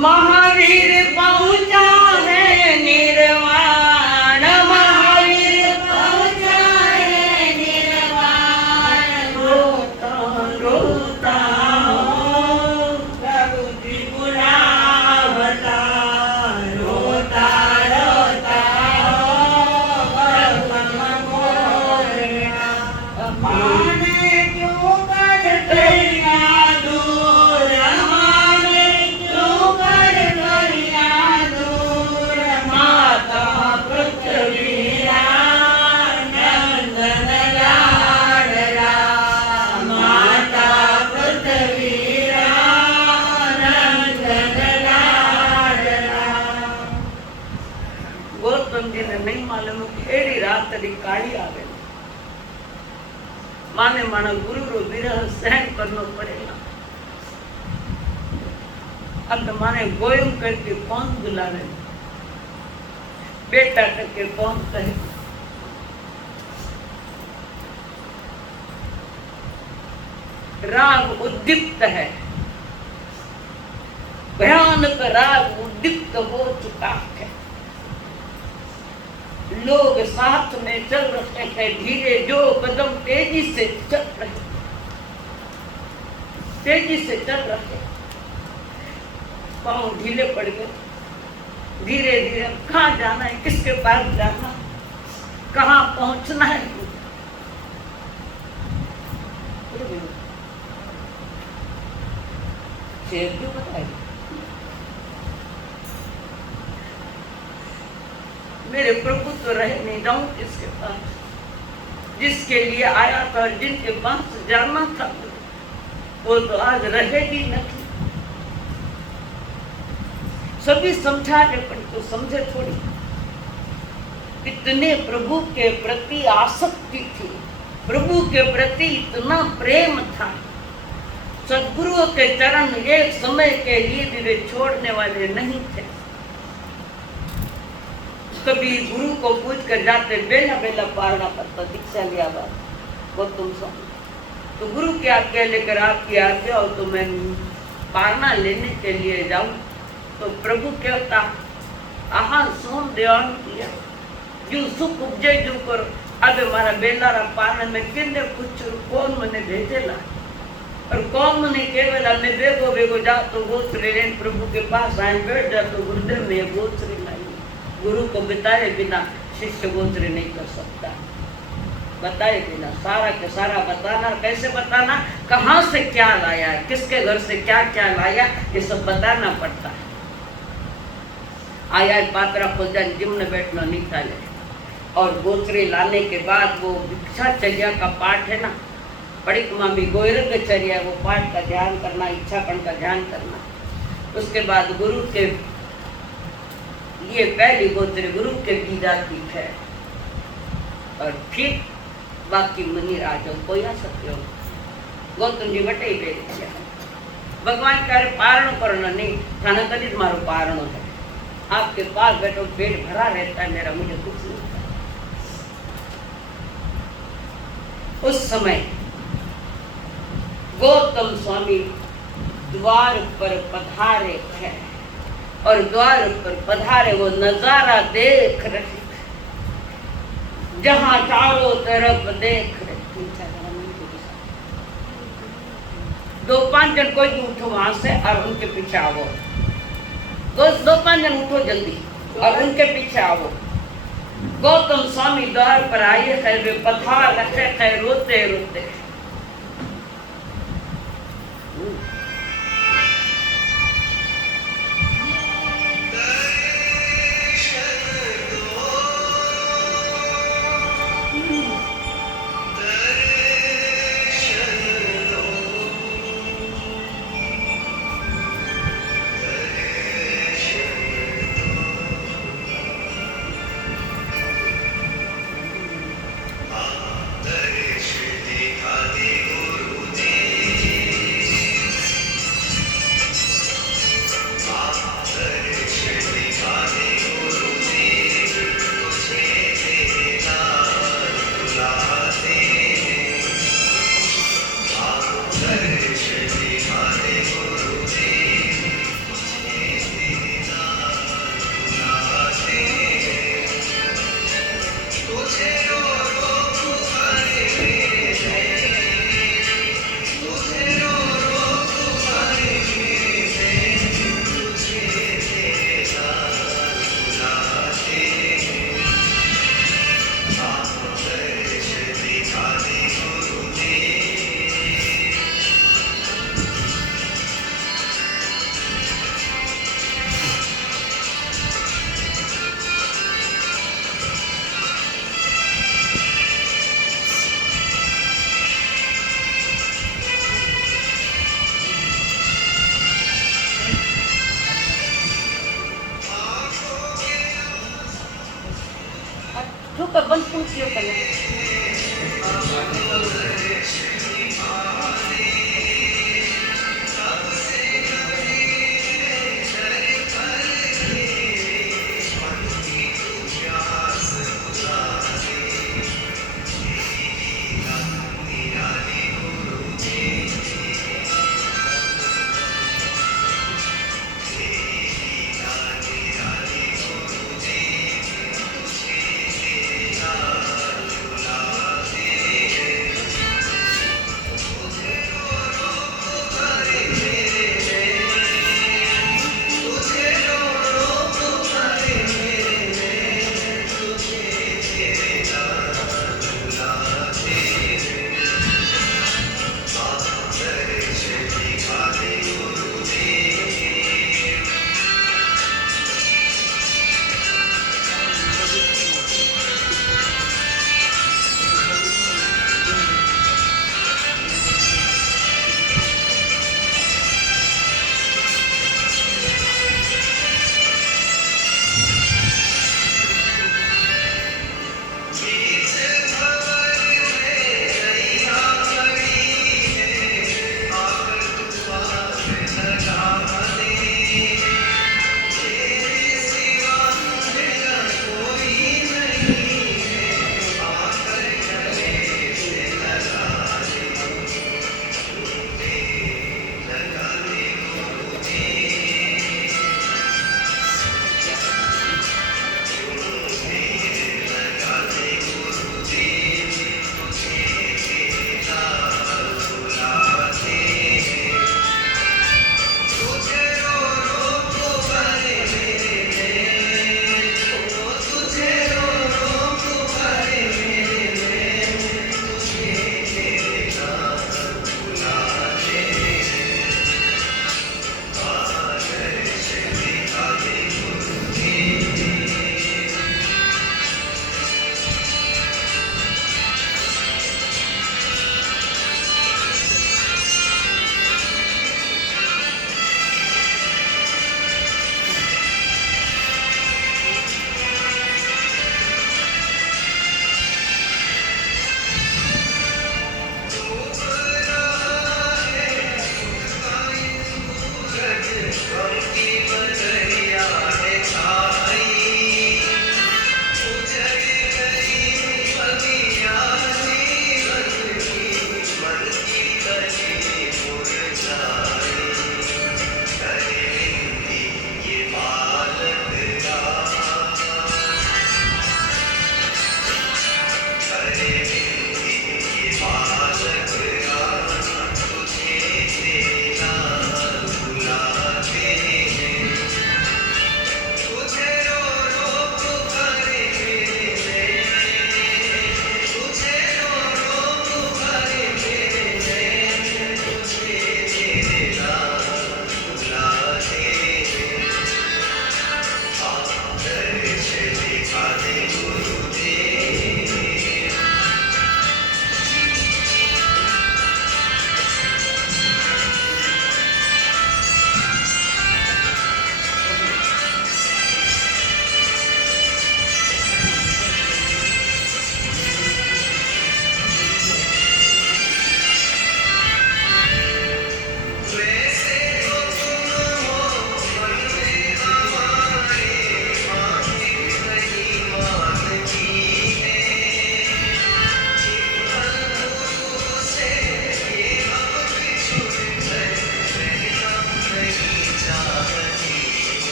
महावीर पहुंचा है निर्वाण, महावीर पहुंचा है निर्वाण। रोता रोता प्रभु जी बुलावता, रोता रोता माने क्यों करते दूर, माने क्यों करते दूर। माता पृथ्वी नंदन लाडला, माता पृथ्वी नंदन लाडला। गौतम जी ने नहीं मालूम कि एड़ी रात री काली आवे, माने माना गुरु रो विरह सहन करना पड़ेगा। अब माने गोयम करके कौन बुलावे, बेटा करके कौन कहे। राग उद्दीप्त है, भयानक राग उद्दीप्त हो चुका है। लोग साथ में चल रहे हैं, धीरे जो कदम तेजी से चल रहे, तेजी से चल रहे, पांव ढीले पड़ गए। धीरे धीरे कहाँ जाना है, किसके पास जाना, कहाँ पहुंचना है। शेर क्यों बताएगी, मेरे प्रभु तो रहे नहीं, जाऊं किसके पास। जिसके लिए आया था, जिनके पास जाना था, वो तो आज रहेगी नहीं। सभी समझा के पर तो समझे थोड़ी। इतने प्रभु के प्रति आसक्ति थी, प्रभु के प्रति इतना प्रेम था। सद्गुरुओं के चरण एक समय के लिए भी वे छोड़ने वाले नहीं थे। कभी गुरु को पूछ कर जाते, बेला बेला पारना पड़ता, दीक्षा लिया बात वो तुम स्वामी, तो गुरु की आज्ञा लेकर आपकी आज्ञा हो तो मैं पारना लेने के लिए जाऊं। तो प्रभु कहता, आहा सोम देवान किया जो सुख उपजे जो करो। अब हमारा बेलारा पारना में किन्ने पूछ, कौन मने भेजेला और कौन मने केवला मैं बेगो बेगो जा तो गोचरे लेन प्रभु के पास आए, बैठ जा तो गुरुदेव में गोचरे लाई। गुरु को बताए बिना शिष्य गोचरे नहीं कर सकता। बताए बिना सारा के सारा बताना, कैसे बताना, कहाँ से क्या लाया, किसके घर से क्या क्या लाया, ये सब बताना पड़ता है। आया पात्रा खोजा जिम में बैठना नहीं चाले। और गोचरे लाने के बाद वो भिक्षाचर्या का पाठ है ना, पड़िकमामी गोयरग चर्या, वो पाठ का ध्यान करना, इच्छापन का ध्यान करना। उसके बाद गुरु के ये पहली गोचरे गुरु के दी जाती है, और फिर बाकी मुनि राजों कोई आ सकते हो। गौतम जी बटे ही बेच दिया, भगवान कह पारण करना नहीं, थाना कभी मारो पारण है। आपके पास बैठो, पेट भरा रहता है मेरा, मुझे कुछ नहीं। उस समय गौतम स्वामी द्वार पर पधारे हैं, और द्वार पर पधारे वो नजारा देख रहे, जहां चारों तरफ देख रहे। 2-5 जन कोई भी उठो वहां से और उनके पीछे आओ। 2-5 जन उठो जल्दी और उनके पीछे आओ। गौतम स्वामी द्वार पर आए है, वे पधार रखे है रोते रोते। दर्श दिखा कर बंद क्यों करना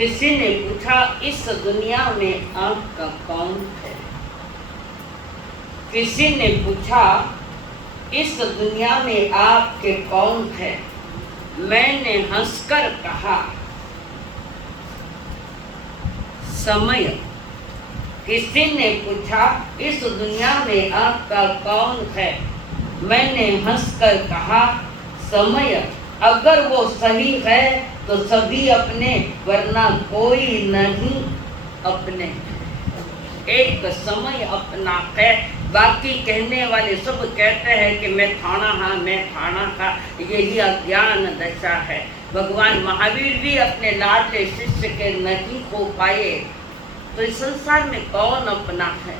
किसी ने पूछा इस दुनिया में आपका कौन है? किसी ने पूछा इस दुनिया में आपके कौन है? मैंने हंसकर कहा समय। किसी ने पूछा इस दुनिया में आपका कौन है? मैंने हंसकर कहा समय। अगर वो सही है तो सभी अपने, वरना कोई नहीं अपने। एक समय अपना है, बाकी कहने वाले सब कहते हैं कि मैं थाना हाँ, मैं थाना का। यही अज्ञान दशा है। भगवान महावीर भी अपने लाडले शिष्य के नहीं हो पाए। तो इस संसार में कौन अपना है?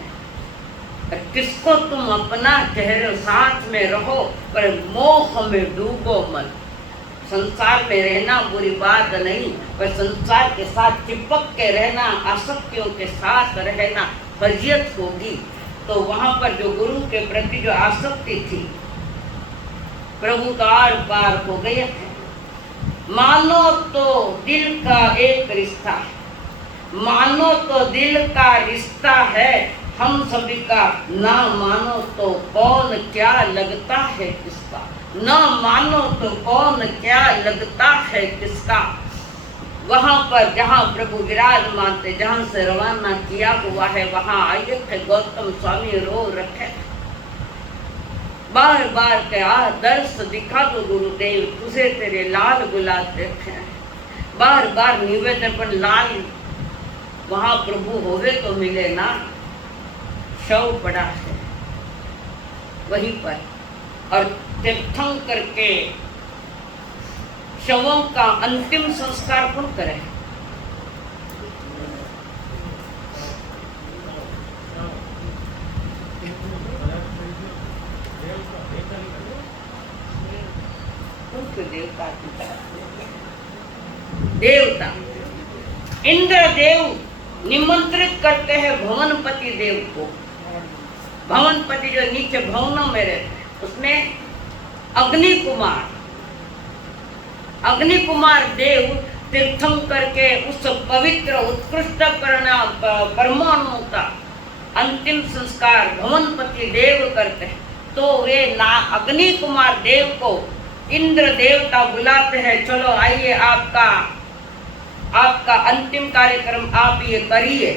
किसको तुम अपना कह रहे हो? साथ में रहो पर मोह में डूबो मत। संसार में रहना बुरी बात नहीं, पर संसार के साथ चिपक के रहना, आसक्तियों के साथ रहना फजीयत होगी। तो वहां पर जो गुरु के प्रति जो आसक्ति थी, प्रभु का आर पार हो गया है। मानो तो दिल का एक रिश्ता है, मानो तो दिल का रिश्ता है हम सभी का। ना मानो तो कौन क्या लगता है किसका, ना मानो तो कौन क्या लगता है किसका। वहां पर जहाँ प्रभु विराजमान थे, जहाँ से रवाना किया हुआ है, वहां आए थे गौतम स्वामी रो रखे। बार बार के दर्श दिखा दो गुरुदेव, तुझे तेरे लाल गुलाब देखे। बार बार निवेदन पर लाल वहां प्रभु होवे तो मिले ना। शव पड़ा है वहीं पर, और तीर्थंकर के शवों का अंतिम संस्कार कौन करे? देवता देवता इंद्रदेव निमंत्रित करते हैं भवनपति देव को। भवनपति जो नीचे भवनों में रहते, उसमें अग्निकुमार देव तीर्थंकर के उस पवित्र उत्कृष्ट परमाणु का अंतिम संस्कार भवनपति देव करते हैं। तो वे ना अग्निकुमार देव को इंद्र देवता बुलाते हैं, चलो आइए आपका अंतिम कार्यक्रम आप ये करिए।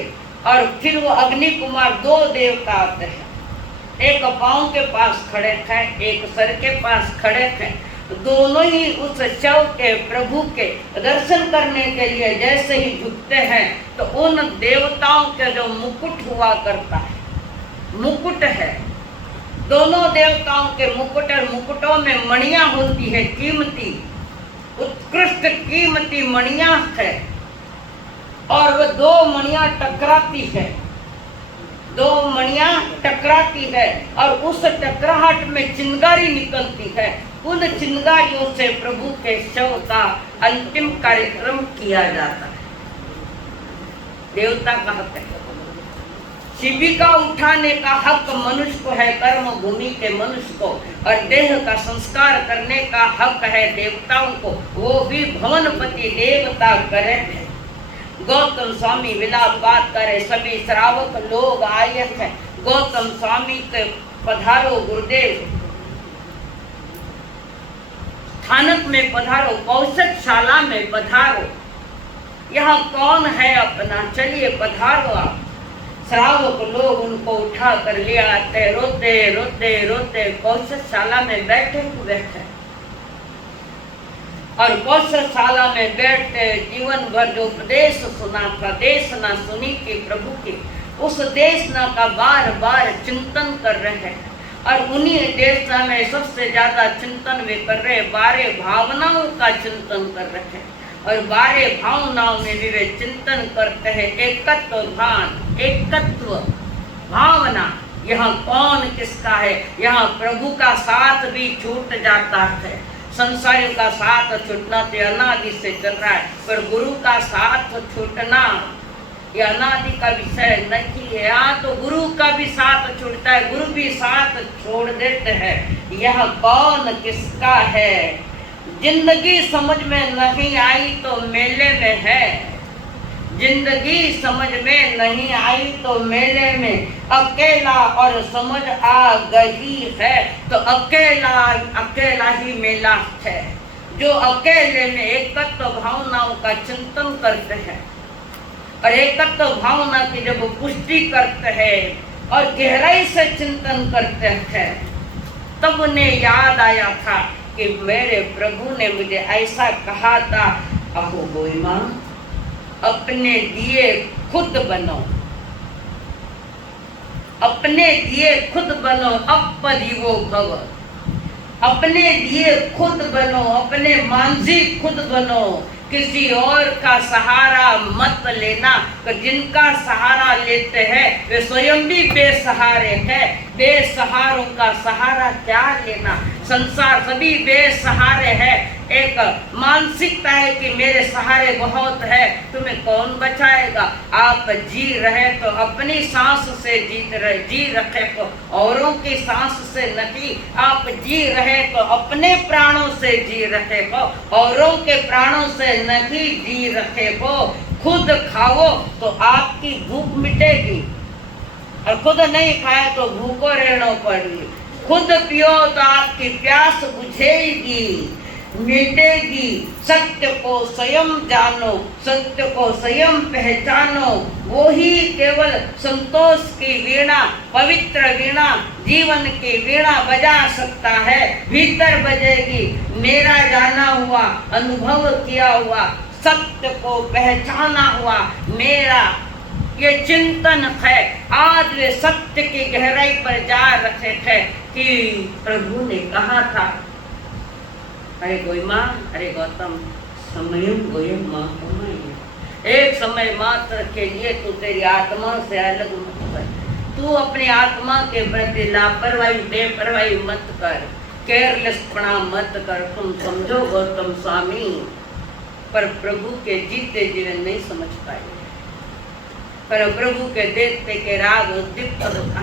और फिर वो अग्निकुमार दो देवता आते हैं, एक पांव के पास खड़े थे, एक सर के पास खड़े थे। दोनों ही उस शव के प्रभु के दर्शन करने के लिए जैसे ही झुकते हैं, तो उन देवताओं के जो मुकुट हुआ करता है, मुकुट है, दोनों देवताओं के मुकुट, और मुकुटों में मणियां होती है, कीमती उत्कृष्ट कीमती मणियां है। और वो दो मणियां टकराती है, दो मणियां टकराती है, और उस टकराहट में चिंगारी निकलती है। उन चिंगारियों से प्रभु के शव का अंतिम कार्यक्रम किया जाता है। देवता का हक है, शिविका उठाने का हक मनुष्य को है, कर्म भूमि के मनुष्य को, और देह का संस्कार करने का हक है देवताओं को। वो भी भवनपति देवता करे। गौतम स्वामी विलाप बात करे, सभी श्रावक लोग आए थे। गौतम स्वामी के पधारो गुरुदेव, स्थानक में पधारो, कौशलशाला में पधारो। यहाँ कौन है अपना, चलिए पधारो आप। श्रावक लोग उनको उठा कर ले आते, रोते रोते रोते कौशलशाला में बैठे हुए थे। और कौशलशाला में बैठते जीवन भर जो उपदेश सुना था, देशना सुनी थी प्रभु की, उस देशना का बार बार चिंतन कर रहे हैं। और उन्हीं देशना में सबसे ज्यादा चिंतन वे कर रहे, 12 भावनाओं का चिंतन कर रहे हैं। और 12 भावनाओं में भी वे चिंतन करते हैं, एकत्व भान, एकत्व भावना। यहाँ कौन किसका है? यहाँ प्रभु का साथ भी छूट जाता है। संसारियों का साथ छूटना तो अनादि से चल रहा है, पर गुरु का साथ छूटना ये अनादि का विषय नहीं है। यहाँ तो गुरु का भी साथ छूटता है, गुरु भी साथ छोड़ देते हैं। यह कौन किसका है? जिंदगी समझ में नहीं आई तो मेले में है। जिंदगी समझ में नहीं आई तो मेले में अकेला और समझ आ गई है, तो अकेला अकेला ही मेला है। जो अकेले में एकत्व भावनाओं का चिंतन करते हैं और एकत्व भावना की जब पुष्टि करते हैं और गहराई से चिंतन करते हैं, तब उन्हें याद आया था कि मेरे प्रभु ने मुझे ऐसा कहा था, अहो गोई माँ, अपने दिए खुद बनो, अपने दिए खुद बनो, अपरिवो भव। अपने दिए खुद बनो, अपने मांझी खुद बनो, किसी और का सहारा मत लेना। तो जिनका सहारा लेते हैं वे स्वयं भी बेसहारे हैं। बेसहारों का सहारा क्या लेना, संसार सभी बेसहारे हैं। एक मानसिकता है कि मेरे सहारे बहुत है, तुम्हें कौन बचाएगा। आप जी रहे तो अपनी सांस से जी रखे तो औरों की सांस से नहीं। आप जी रहे तो अपने प्राणों से जी रखे हो, औरों के प्राणों से नहीं जी रखे हो। खुद खाओ तो आपकी भूख मिटेगी, और खुद नहीं खाए तो भूखो रहना पड़ेगी। खुद पियो तो आपकी प्यास बुझेगी, मिटेगी। सत्य को स्वयं जानो, सत्य को स्वयं पहचानो, वो ही केवल संतोष की वीणा, पवित्र वीणा, जीवन की वीणा बजा सकता है। भीतर बजेगी, मेरा जाना हुआ, अनुभव किया हुआ, सत्य को पहचाना हुआ मेरा ये चिंतन है। आज वे सत्य की गहराई पर जा रहे थे कि प्रभु ने कहा था, अरे गोई माँ, अरे गौतम, समय गोयम माँ को एक समय मात्र के लिए तू तेरी आत्मा से अलग मत कर। तू अपनी आत्मा के प्रति लापरवाही बेपरवाही मत कर, केयरलेसपना मत कर। तुम समझो गौतम स्वामी, पर प्रभु के जीते जीवन नहीं समझ पाए। पर प्रभु के देखते के राग उद्दीप्त होता।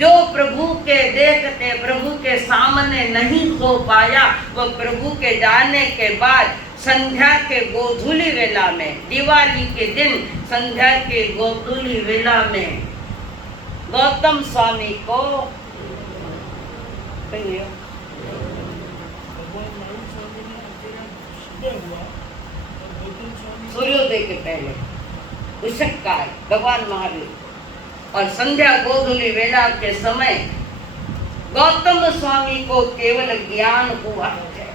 जो प्रभु के देखते प्रभु के सामने नहीं सो पाया, वो प्रभु के जाने के बाद संध्या के गोधूली वेला में, दिवाली के दिन संध्या के गोधूली वेला में गौतम स्वामी को सूर्योदय के पहले उषक काल भगवान महावीर और संध्या गोधूली वेला के समय गौतम स्वामी को केवल ज्ञान हुआ है।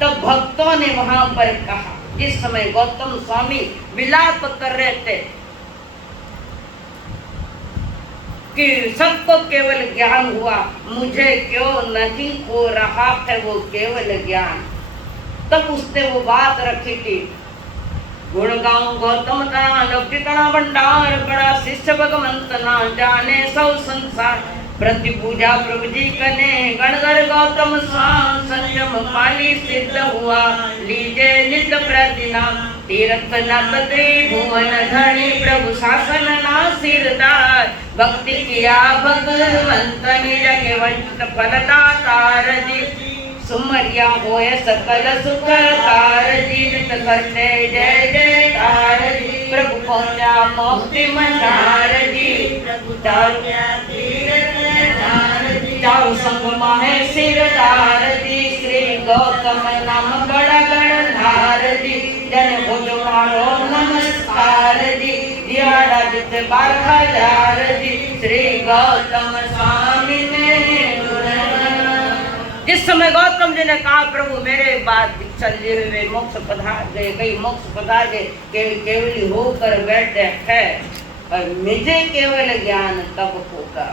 तब भक्तों ने वहां पर कहा, जिस समय गौतम स्वामी विलाप कर रहे थे कि सबको केवल ज्ञान हुआ, मुझे क्यों नहीं हो रहा है वो केवल ज्ञान। तब उसने वो बात रखी थी, गुण गाऊं गौतम तना, लौकिक तना भंडार, बड़ा शिष्य भगवंत ना जाने सौ संसार। प्रति पूजा प्रभु जी कने, गणधर गौतम स्वाम, संयम पाली सिद्ध हुआ, लीजे नित प्रतिनाम। तीर्थ नपते भुवन धनी, प्रभु शासन ना सिरदार। भक्ति किया भगवंत निज के वंश फलदातार जी। सुमरिया होय सकल सुख कार जी, नित करते जय जयकार जी। प्रभु पहुंचा मोक्ति मंदार जी, प्रभु चारु संग माहे सिरदार जी। श्री गौतम नाम बड़ा गणधार जी, जन भुज मारो नमस्कार जी। दियाड़ा जित 12,000 जी, श्री गौतम स्वामी ने। जिस समय गौतम जी ने कहा, प्रभु मेरे बाद चल हुए मोक्ष पधार गए, कई मोक्ष पधार गए, केवल होकर बैठे है और मुझे केवल ज्ञान तब होगा।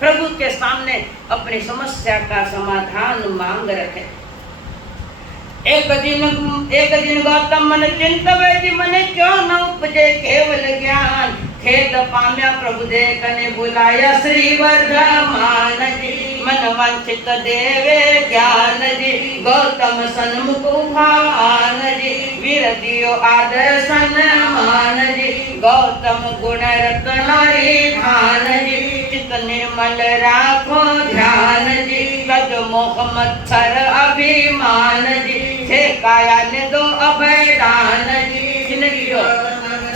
प्रभु के सामने अपनी समस्या का समाधान मांग रहे। एक दिन गौतम मन चिंतवे, मन क्यों न उपजे केवल ज्ञान। खेद पाम्या प्रभु देखने बुलाया, श्री वर्धमान जी। मन वांछित देवे ज्ञान जी, गौतम सन्मुख भान जी। वीर दियो आदर सम्मान जी, गौतम गुण रत्नारी भान जी। चित निर्मल राखो ध्यान जी, तज मोह मत्सर अभिमान जी। छे काया ने दो अभय दान जी। जिंदगी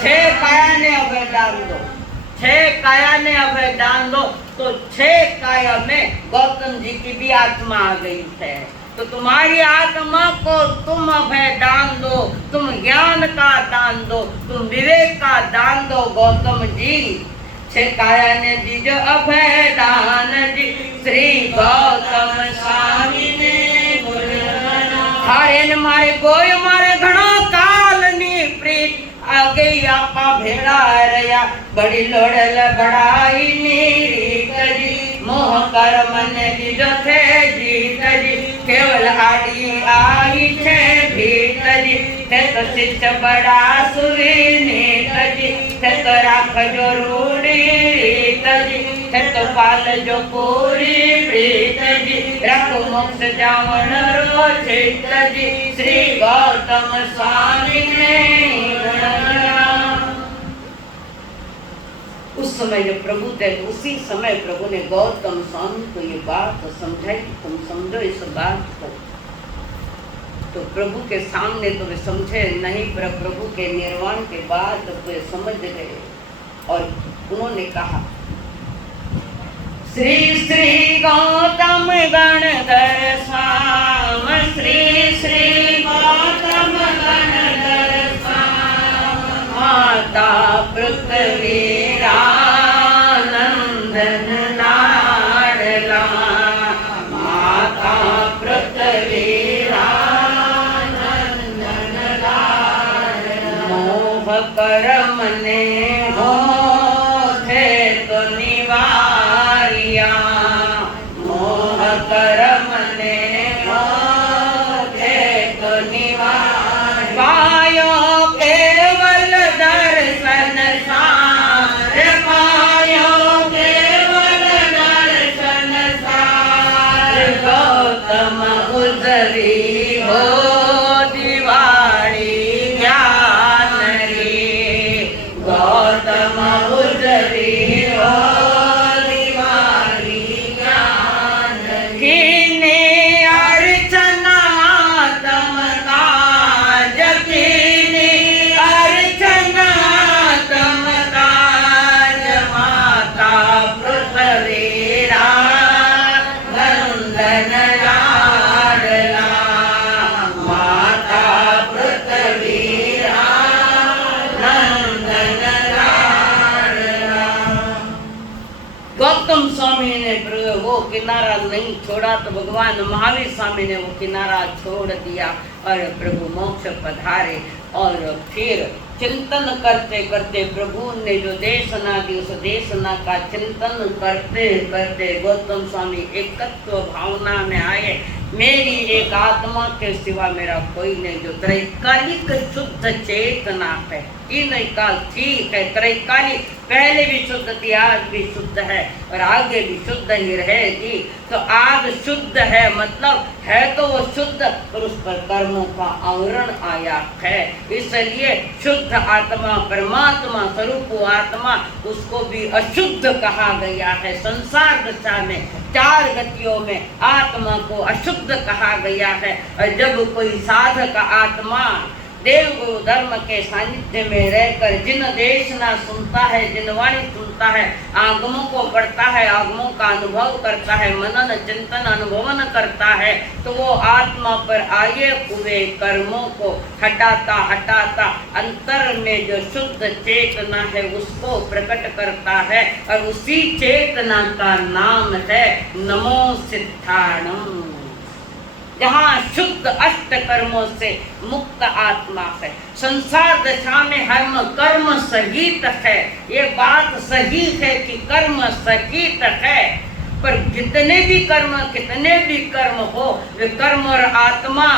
छह काया ने अभय दान दो, छह काया ने अभय दान दो। तो छह काया में गौतम जी की भी आत्मा आ गई है। तो तुम्हारी आत्मा को तुम अभय दान दो, तुम ज्ञान का दान दो, तुम विवेक का दान दो गौतम जी। छह काया ने दीजो अभय दान जी, श्री गौतम स्वामी ने हारे न मारे गोय मारे घणो काल नी प्रीत आ गई आपा भेड़ा रया बड़ी लोड़ल बढ़ाई नीरी जी मोह कर मन दीजो थे जीत जी केवल आड़ी आई छे भीत जी ते तो शिष्ट बड़ा सुविनीत जी ते तो राख जो रूढ़ी रीत जी ते तो पाल जो पूरी प्रीत जी रख मोक्ष जावण रो चित जी श्री गौतम स्वामी ने उस समय जो प्रभु थे उसी समय प्रभु ने गौतम स्वामी को ये बात समझाई, तुम समझो इस बात को। तो प्रभु के सामने तो वे समझे नहीं, पर प्रभु के निर्वाण के बाद तो वे समझ गए और उन्होंने कहा श्री श्री गौतम गणधर स्वाम, श्री श्री गौतम गणधर स्वाम, माता पृथ्वी नंदन लाडला, माता पृथ्वी नंदन लाडला, मोह कर मने हो थे तो निवारिया, मोह कर मने हो थे तो निवारिया, पायो केवल दर्शन सार, पायो केवल दर्शन सार, गौतम उजरी हो दिवाली ज्ञान रे, गौतम उजरी हो दिवाली ज्ञान कीने अर्चना तम काज, कीने अर्चना तम काज, माता पृथ्वी नंदन लाडला, माता पृथ्वी नंदन लाडला। गौतम स्वामी ने वो किनारा नहीं छोड़ा तो भगवान महावीर स्वामी ने वो किनारा छोड़ दिया और प्रभु मोक्ष पधारे। और फिर चिंतन करते करते प्रभु ने जो देशना दी उस देशना का चिंतन करते करते गौतम स्वामी एकत्व भावना में आए। मेरी एक आत्मा के सिवा मेरा कोई नहीं, जो त्रैकालिक शुद्ध चेतना है। इन काल ठीक है, त्रैकालिक पहले भी शुद्ध थी, आज भी शुद्ध है और आगे भी शुद्ध ही रहेगी। तो आज शुद्ध है मतलब है तो वो शुद्ध, पर उस पर कर्मों का आवरण आया है। इसलिए शुद्ध आत्मा परमात्मा स्वरूप आत्मा, उसको भी अशुद्ध कहा गया है। संसार दशा में चार गतियों में आत्मा को अशुद्ध कहा गया है। और जब कोई साधक आत्मा देव गुरु धर्म के सानिध्य में रहकर जिन देशना सुनता है, जिन वाणी सुनता है, आगमों को पढ़ता है, आगमों का अनुभव करता है, मनन चिंतन अनुभवन करता है, तो वो आत्मा पर आए हुए कर्मों को हटाता हटाता अंतर में जो शुद्ध चेतना है उसको प्रकट करता है। और उसी चेतना का नाम है नमो सिद्धाणम, जहाँ शुद्ध अष्ट कर्मों से मुक्त आत्मा है। संसार दशा में हम कर्म सहित है, ये बात सही है कि कर्म सहित है, पर कितने भी कर्म हो, वे कर्म और आत्मा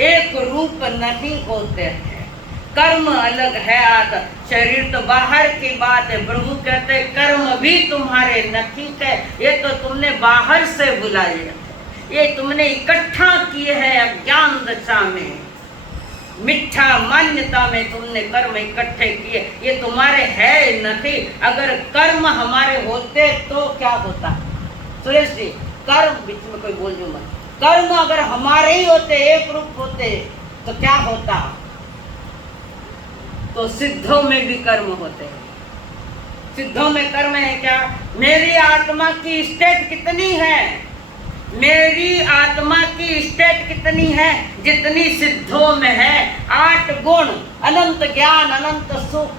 एक रूप नहीं होते हैं। कर्म अलग है, आदत शरीर तो बाहर की बात है। प्रभु कहते कर्म भी तुम्हारे नहीं है, ये तो तुमने बाहर से बुलाए, ये तुमने इकट्ठा किए हैं अज्ञान दशा में, मिथ्या मान्यता में तुमने कर्म इकट्ठे किए, ये तुम्हारे है नहीं। अगर कर्म हमारे होते तो क्या होता? सुरेश जी, कर्म बीच में कोई बोल जो मत, कर्म अगर हमारे ही होते, एक रूप होते तो क्या होता? तो सिद्धों में भी कर्म होते हैं। सिद्धों में कर्म है क्या? मेरी आत्मा की स्टेट कितनी है? मेरी आत्मा की स्टेट कितनी है? जितनी सिद्धों में है। 8 गुण, अनंत ज्ञान, अनंत सुख,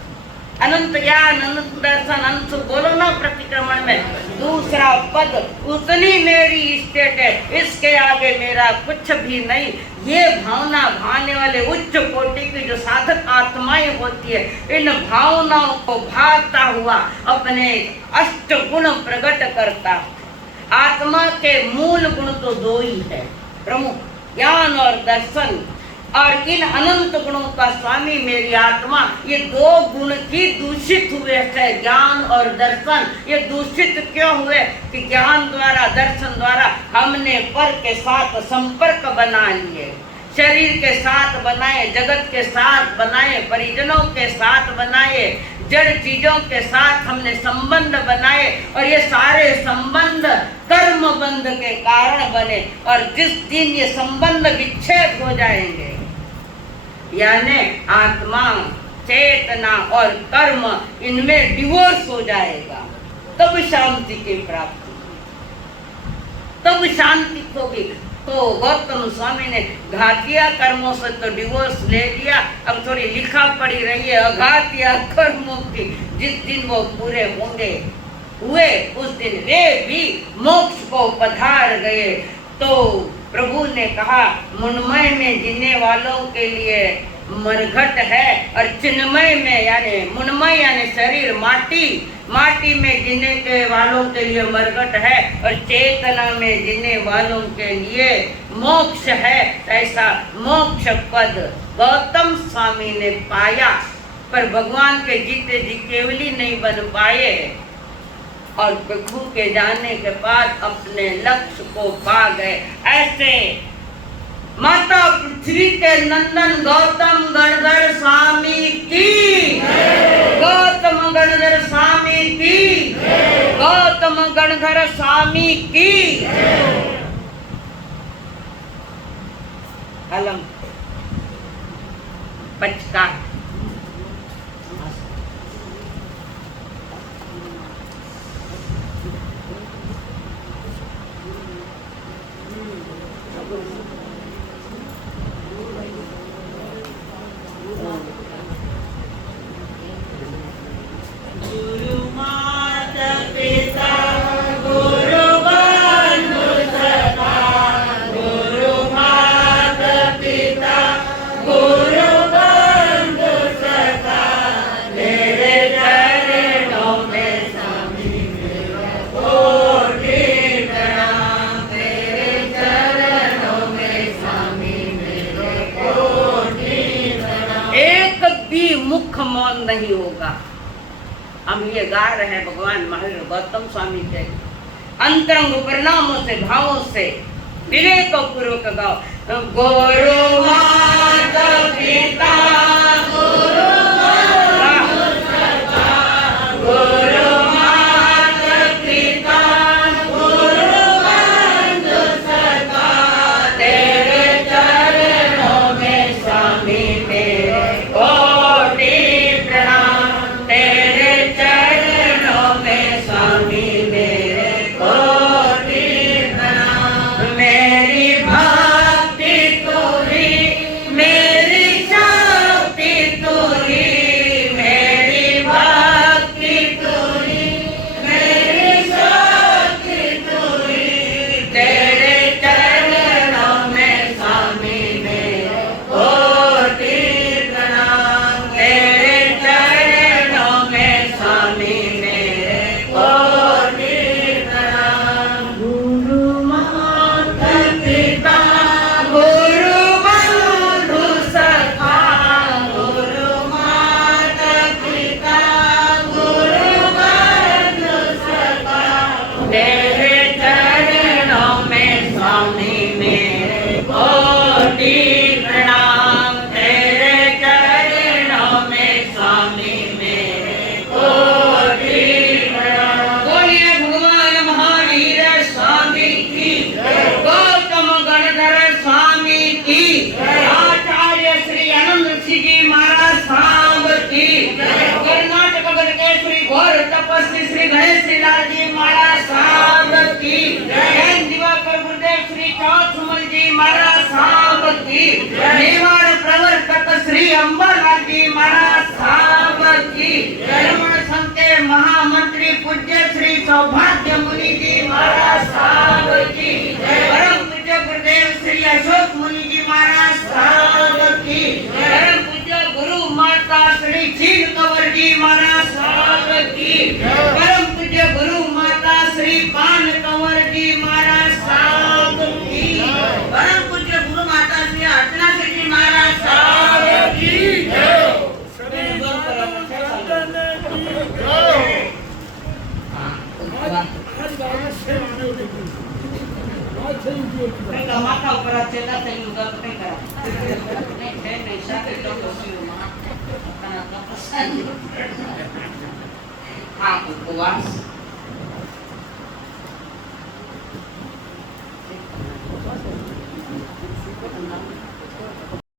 अनंत ज्ञान, अनंत दर्शन, अनंत सुख, बोलो ना प्रतिक्रमण में। दूसरा पद, उतनी मेरी स्टेट है, इसके आगे मेरा कुछ भी नहीं। ये भावना भाने वाले उच्च कोटि की जो साधक आत्माएं होती है, इन भावनाओं को भागता हुआ अपने अष्ट गुण प्रकट करता। आत्मा के मूल गुण तो 2 ही है, प्रमुख, ज्ञान और दर्शन। और इन अनंत गुणों का स्वामी मेरी आत्मा, ये 2 गुण ही दूषित हुए हैं, ज्ञान और दर्शन। ये दूषित क्यों हुए? कि ज्ञान द्वारा, दर्शन द्वारा हमने पर के साथ संपर्क बना लिए, शरीर के साथ बनाए, जगत के साथ बनाए, परिजनों के साथ बनाए, जड़ चीजों के साथ हमने संबंध बनाए, और ये सारे संबंध कर्म बंध के कारण बने। और जिस दिन ये संबंध विच्छेद हो जाएंगे, यानी आत्मा, चेतना और कर्म, इनमें डिवोर्स हो जाएगा, तब शांति की प्राप्ति, तब शांति होगी। तो गौतम स्वामी ने घातिया कर्मों से तो डिवोर्स ले लिया, अब थोड़ी लिखा पड़ी रही है अघातिया कर्मों की। जिस दिन वो पूरे होंगे, हुए, उस दिन वे भी मोक्ष को पधार गए। तो प्रभु ने कहा, मुन्मय में जीने वालों के लिए मरघट है, और चिन्मय में, यानी मुन्मय यानी शरीर, माटी, माटी में जीने के वालों के लिए मरघट है, और चेतना में जीने वालों के लिए मोक्ष है। ऐसा मोक्ष पद गौतम स्वामी ने पाया, पर भगवान के जीते जी केवली नहीं बन पाए, और प्रभु के जाने के बाद अपने लक्ष्य को पा गए। ऐसे माता पृथ्वी के नंदन गौतम गणधर स्वामी की, गौतम गणधर स्वामी की, गौतम गणधर स्वामी की। अलम पचका नहीं होगा। हम ये गा रहे हैं भगवान महावीर गौतम स्वामी के अंतरंग परिणामों से, भावों से विवेक पूर्वक गाओ। गुरु माता पिता, गुरु मेरी भक्ति तोरी, मेरी चौथमल जी महाराज साहब की, मेवाड़ प्रवर्तक श्री अंबालाल जी महाराज साहब की, रमण संघ के महामंत्री पूज्य श्री सौभाग्य मुनि जी महाराज साहब की, परम पूज्य गुरुदेव श्री अशोक मुनि जी महाराज साहब की, परम पूज्य गुरु माता श्री चीन कंवर जी महाराज साहब की, परम पूज्य गुरु माता श्री पान कंवर जी महाराज साहब की, परम पूज्य गुरु माता श्री अर्चना सिंह जी महाराज साहब की। माथा ऊपर चेता से लुगा नहीं करा नहीं साथे तो हाँ उपवास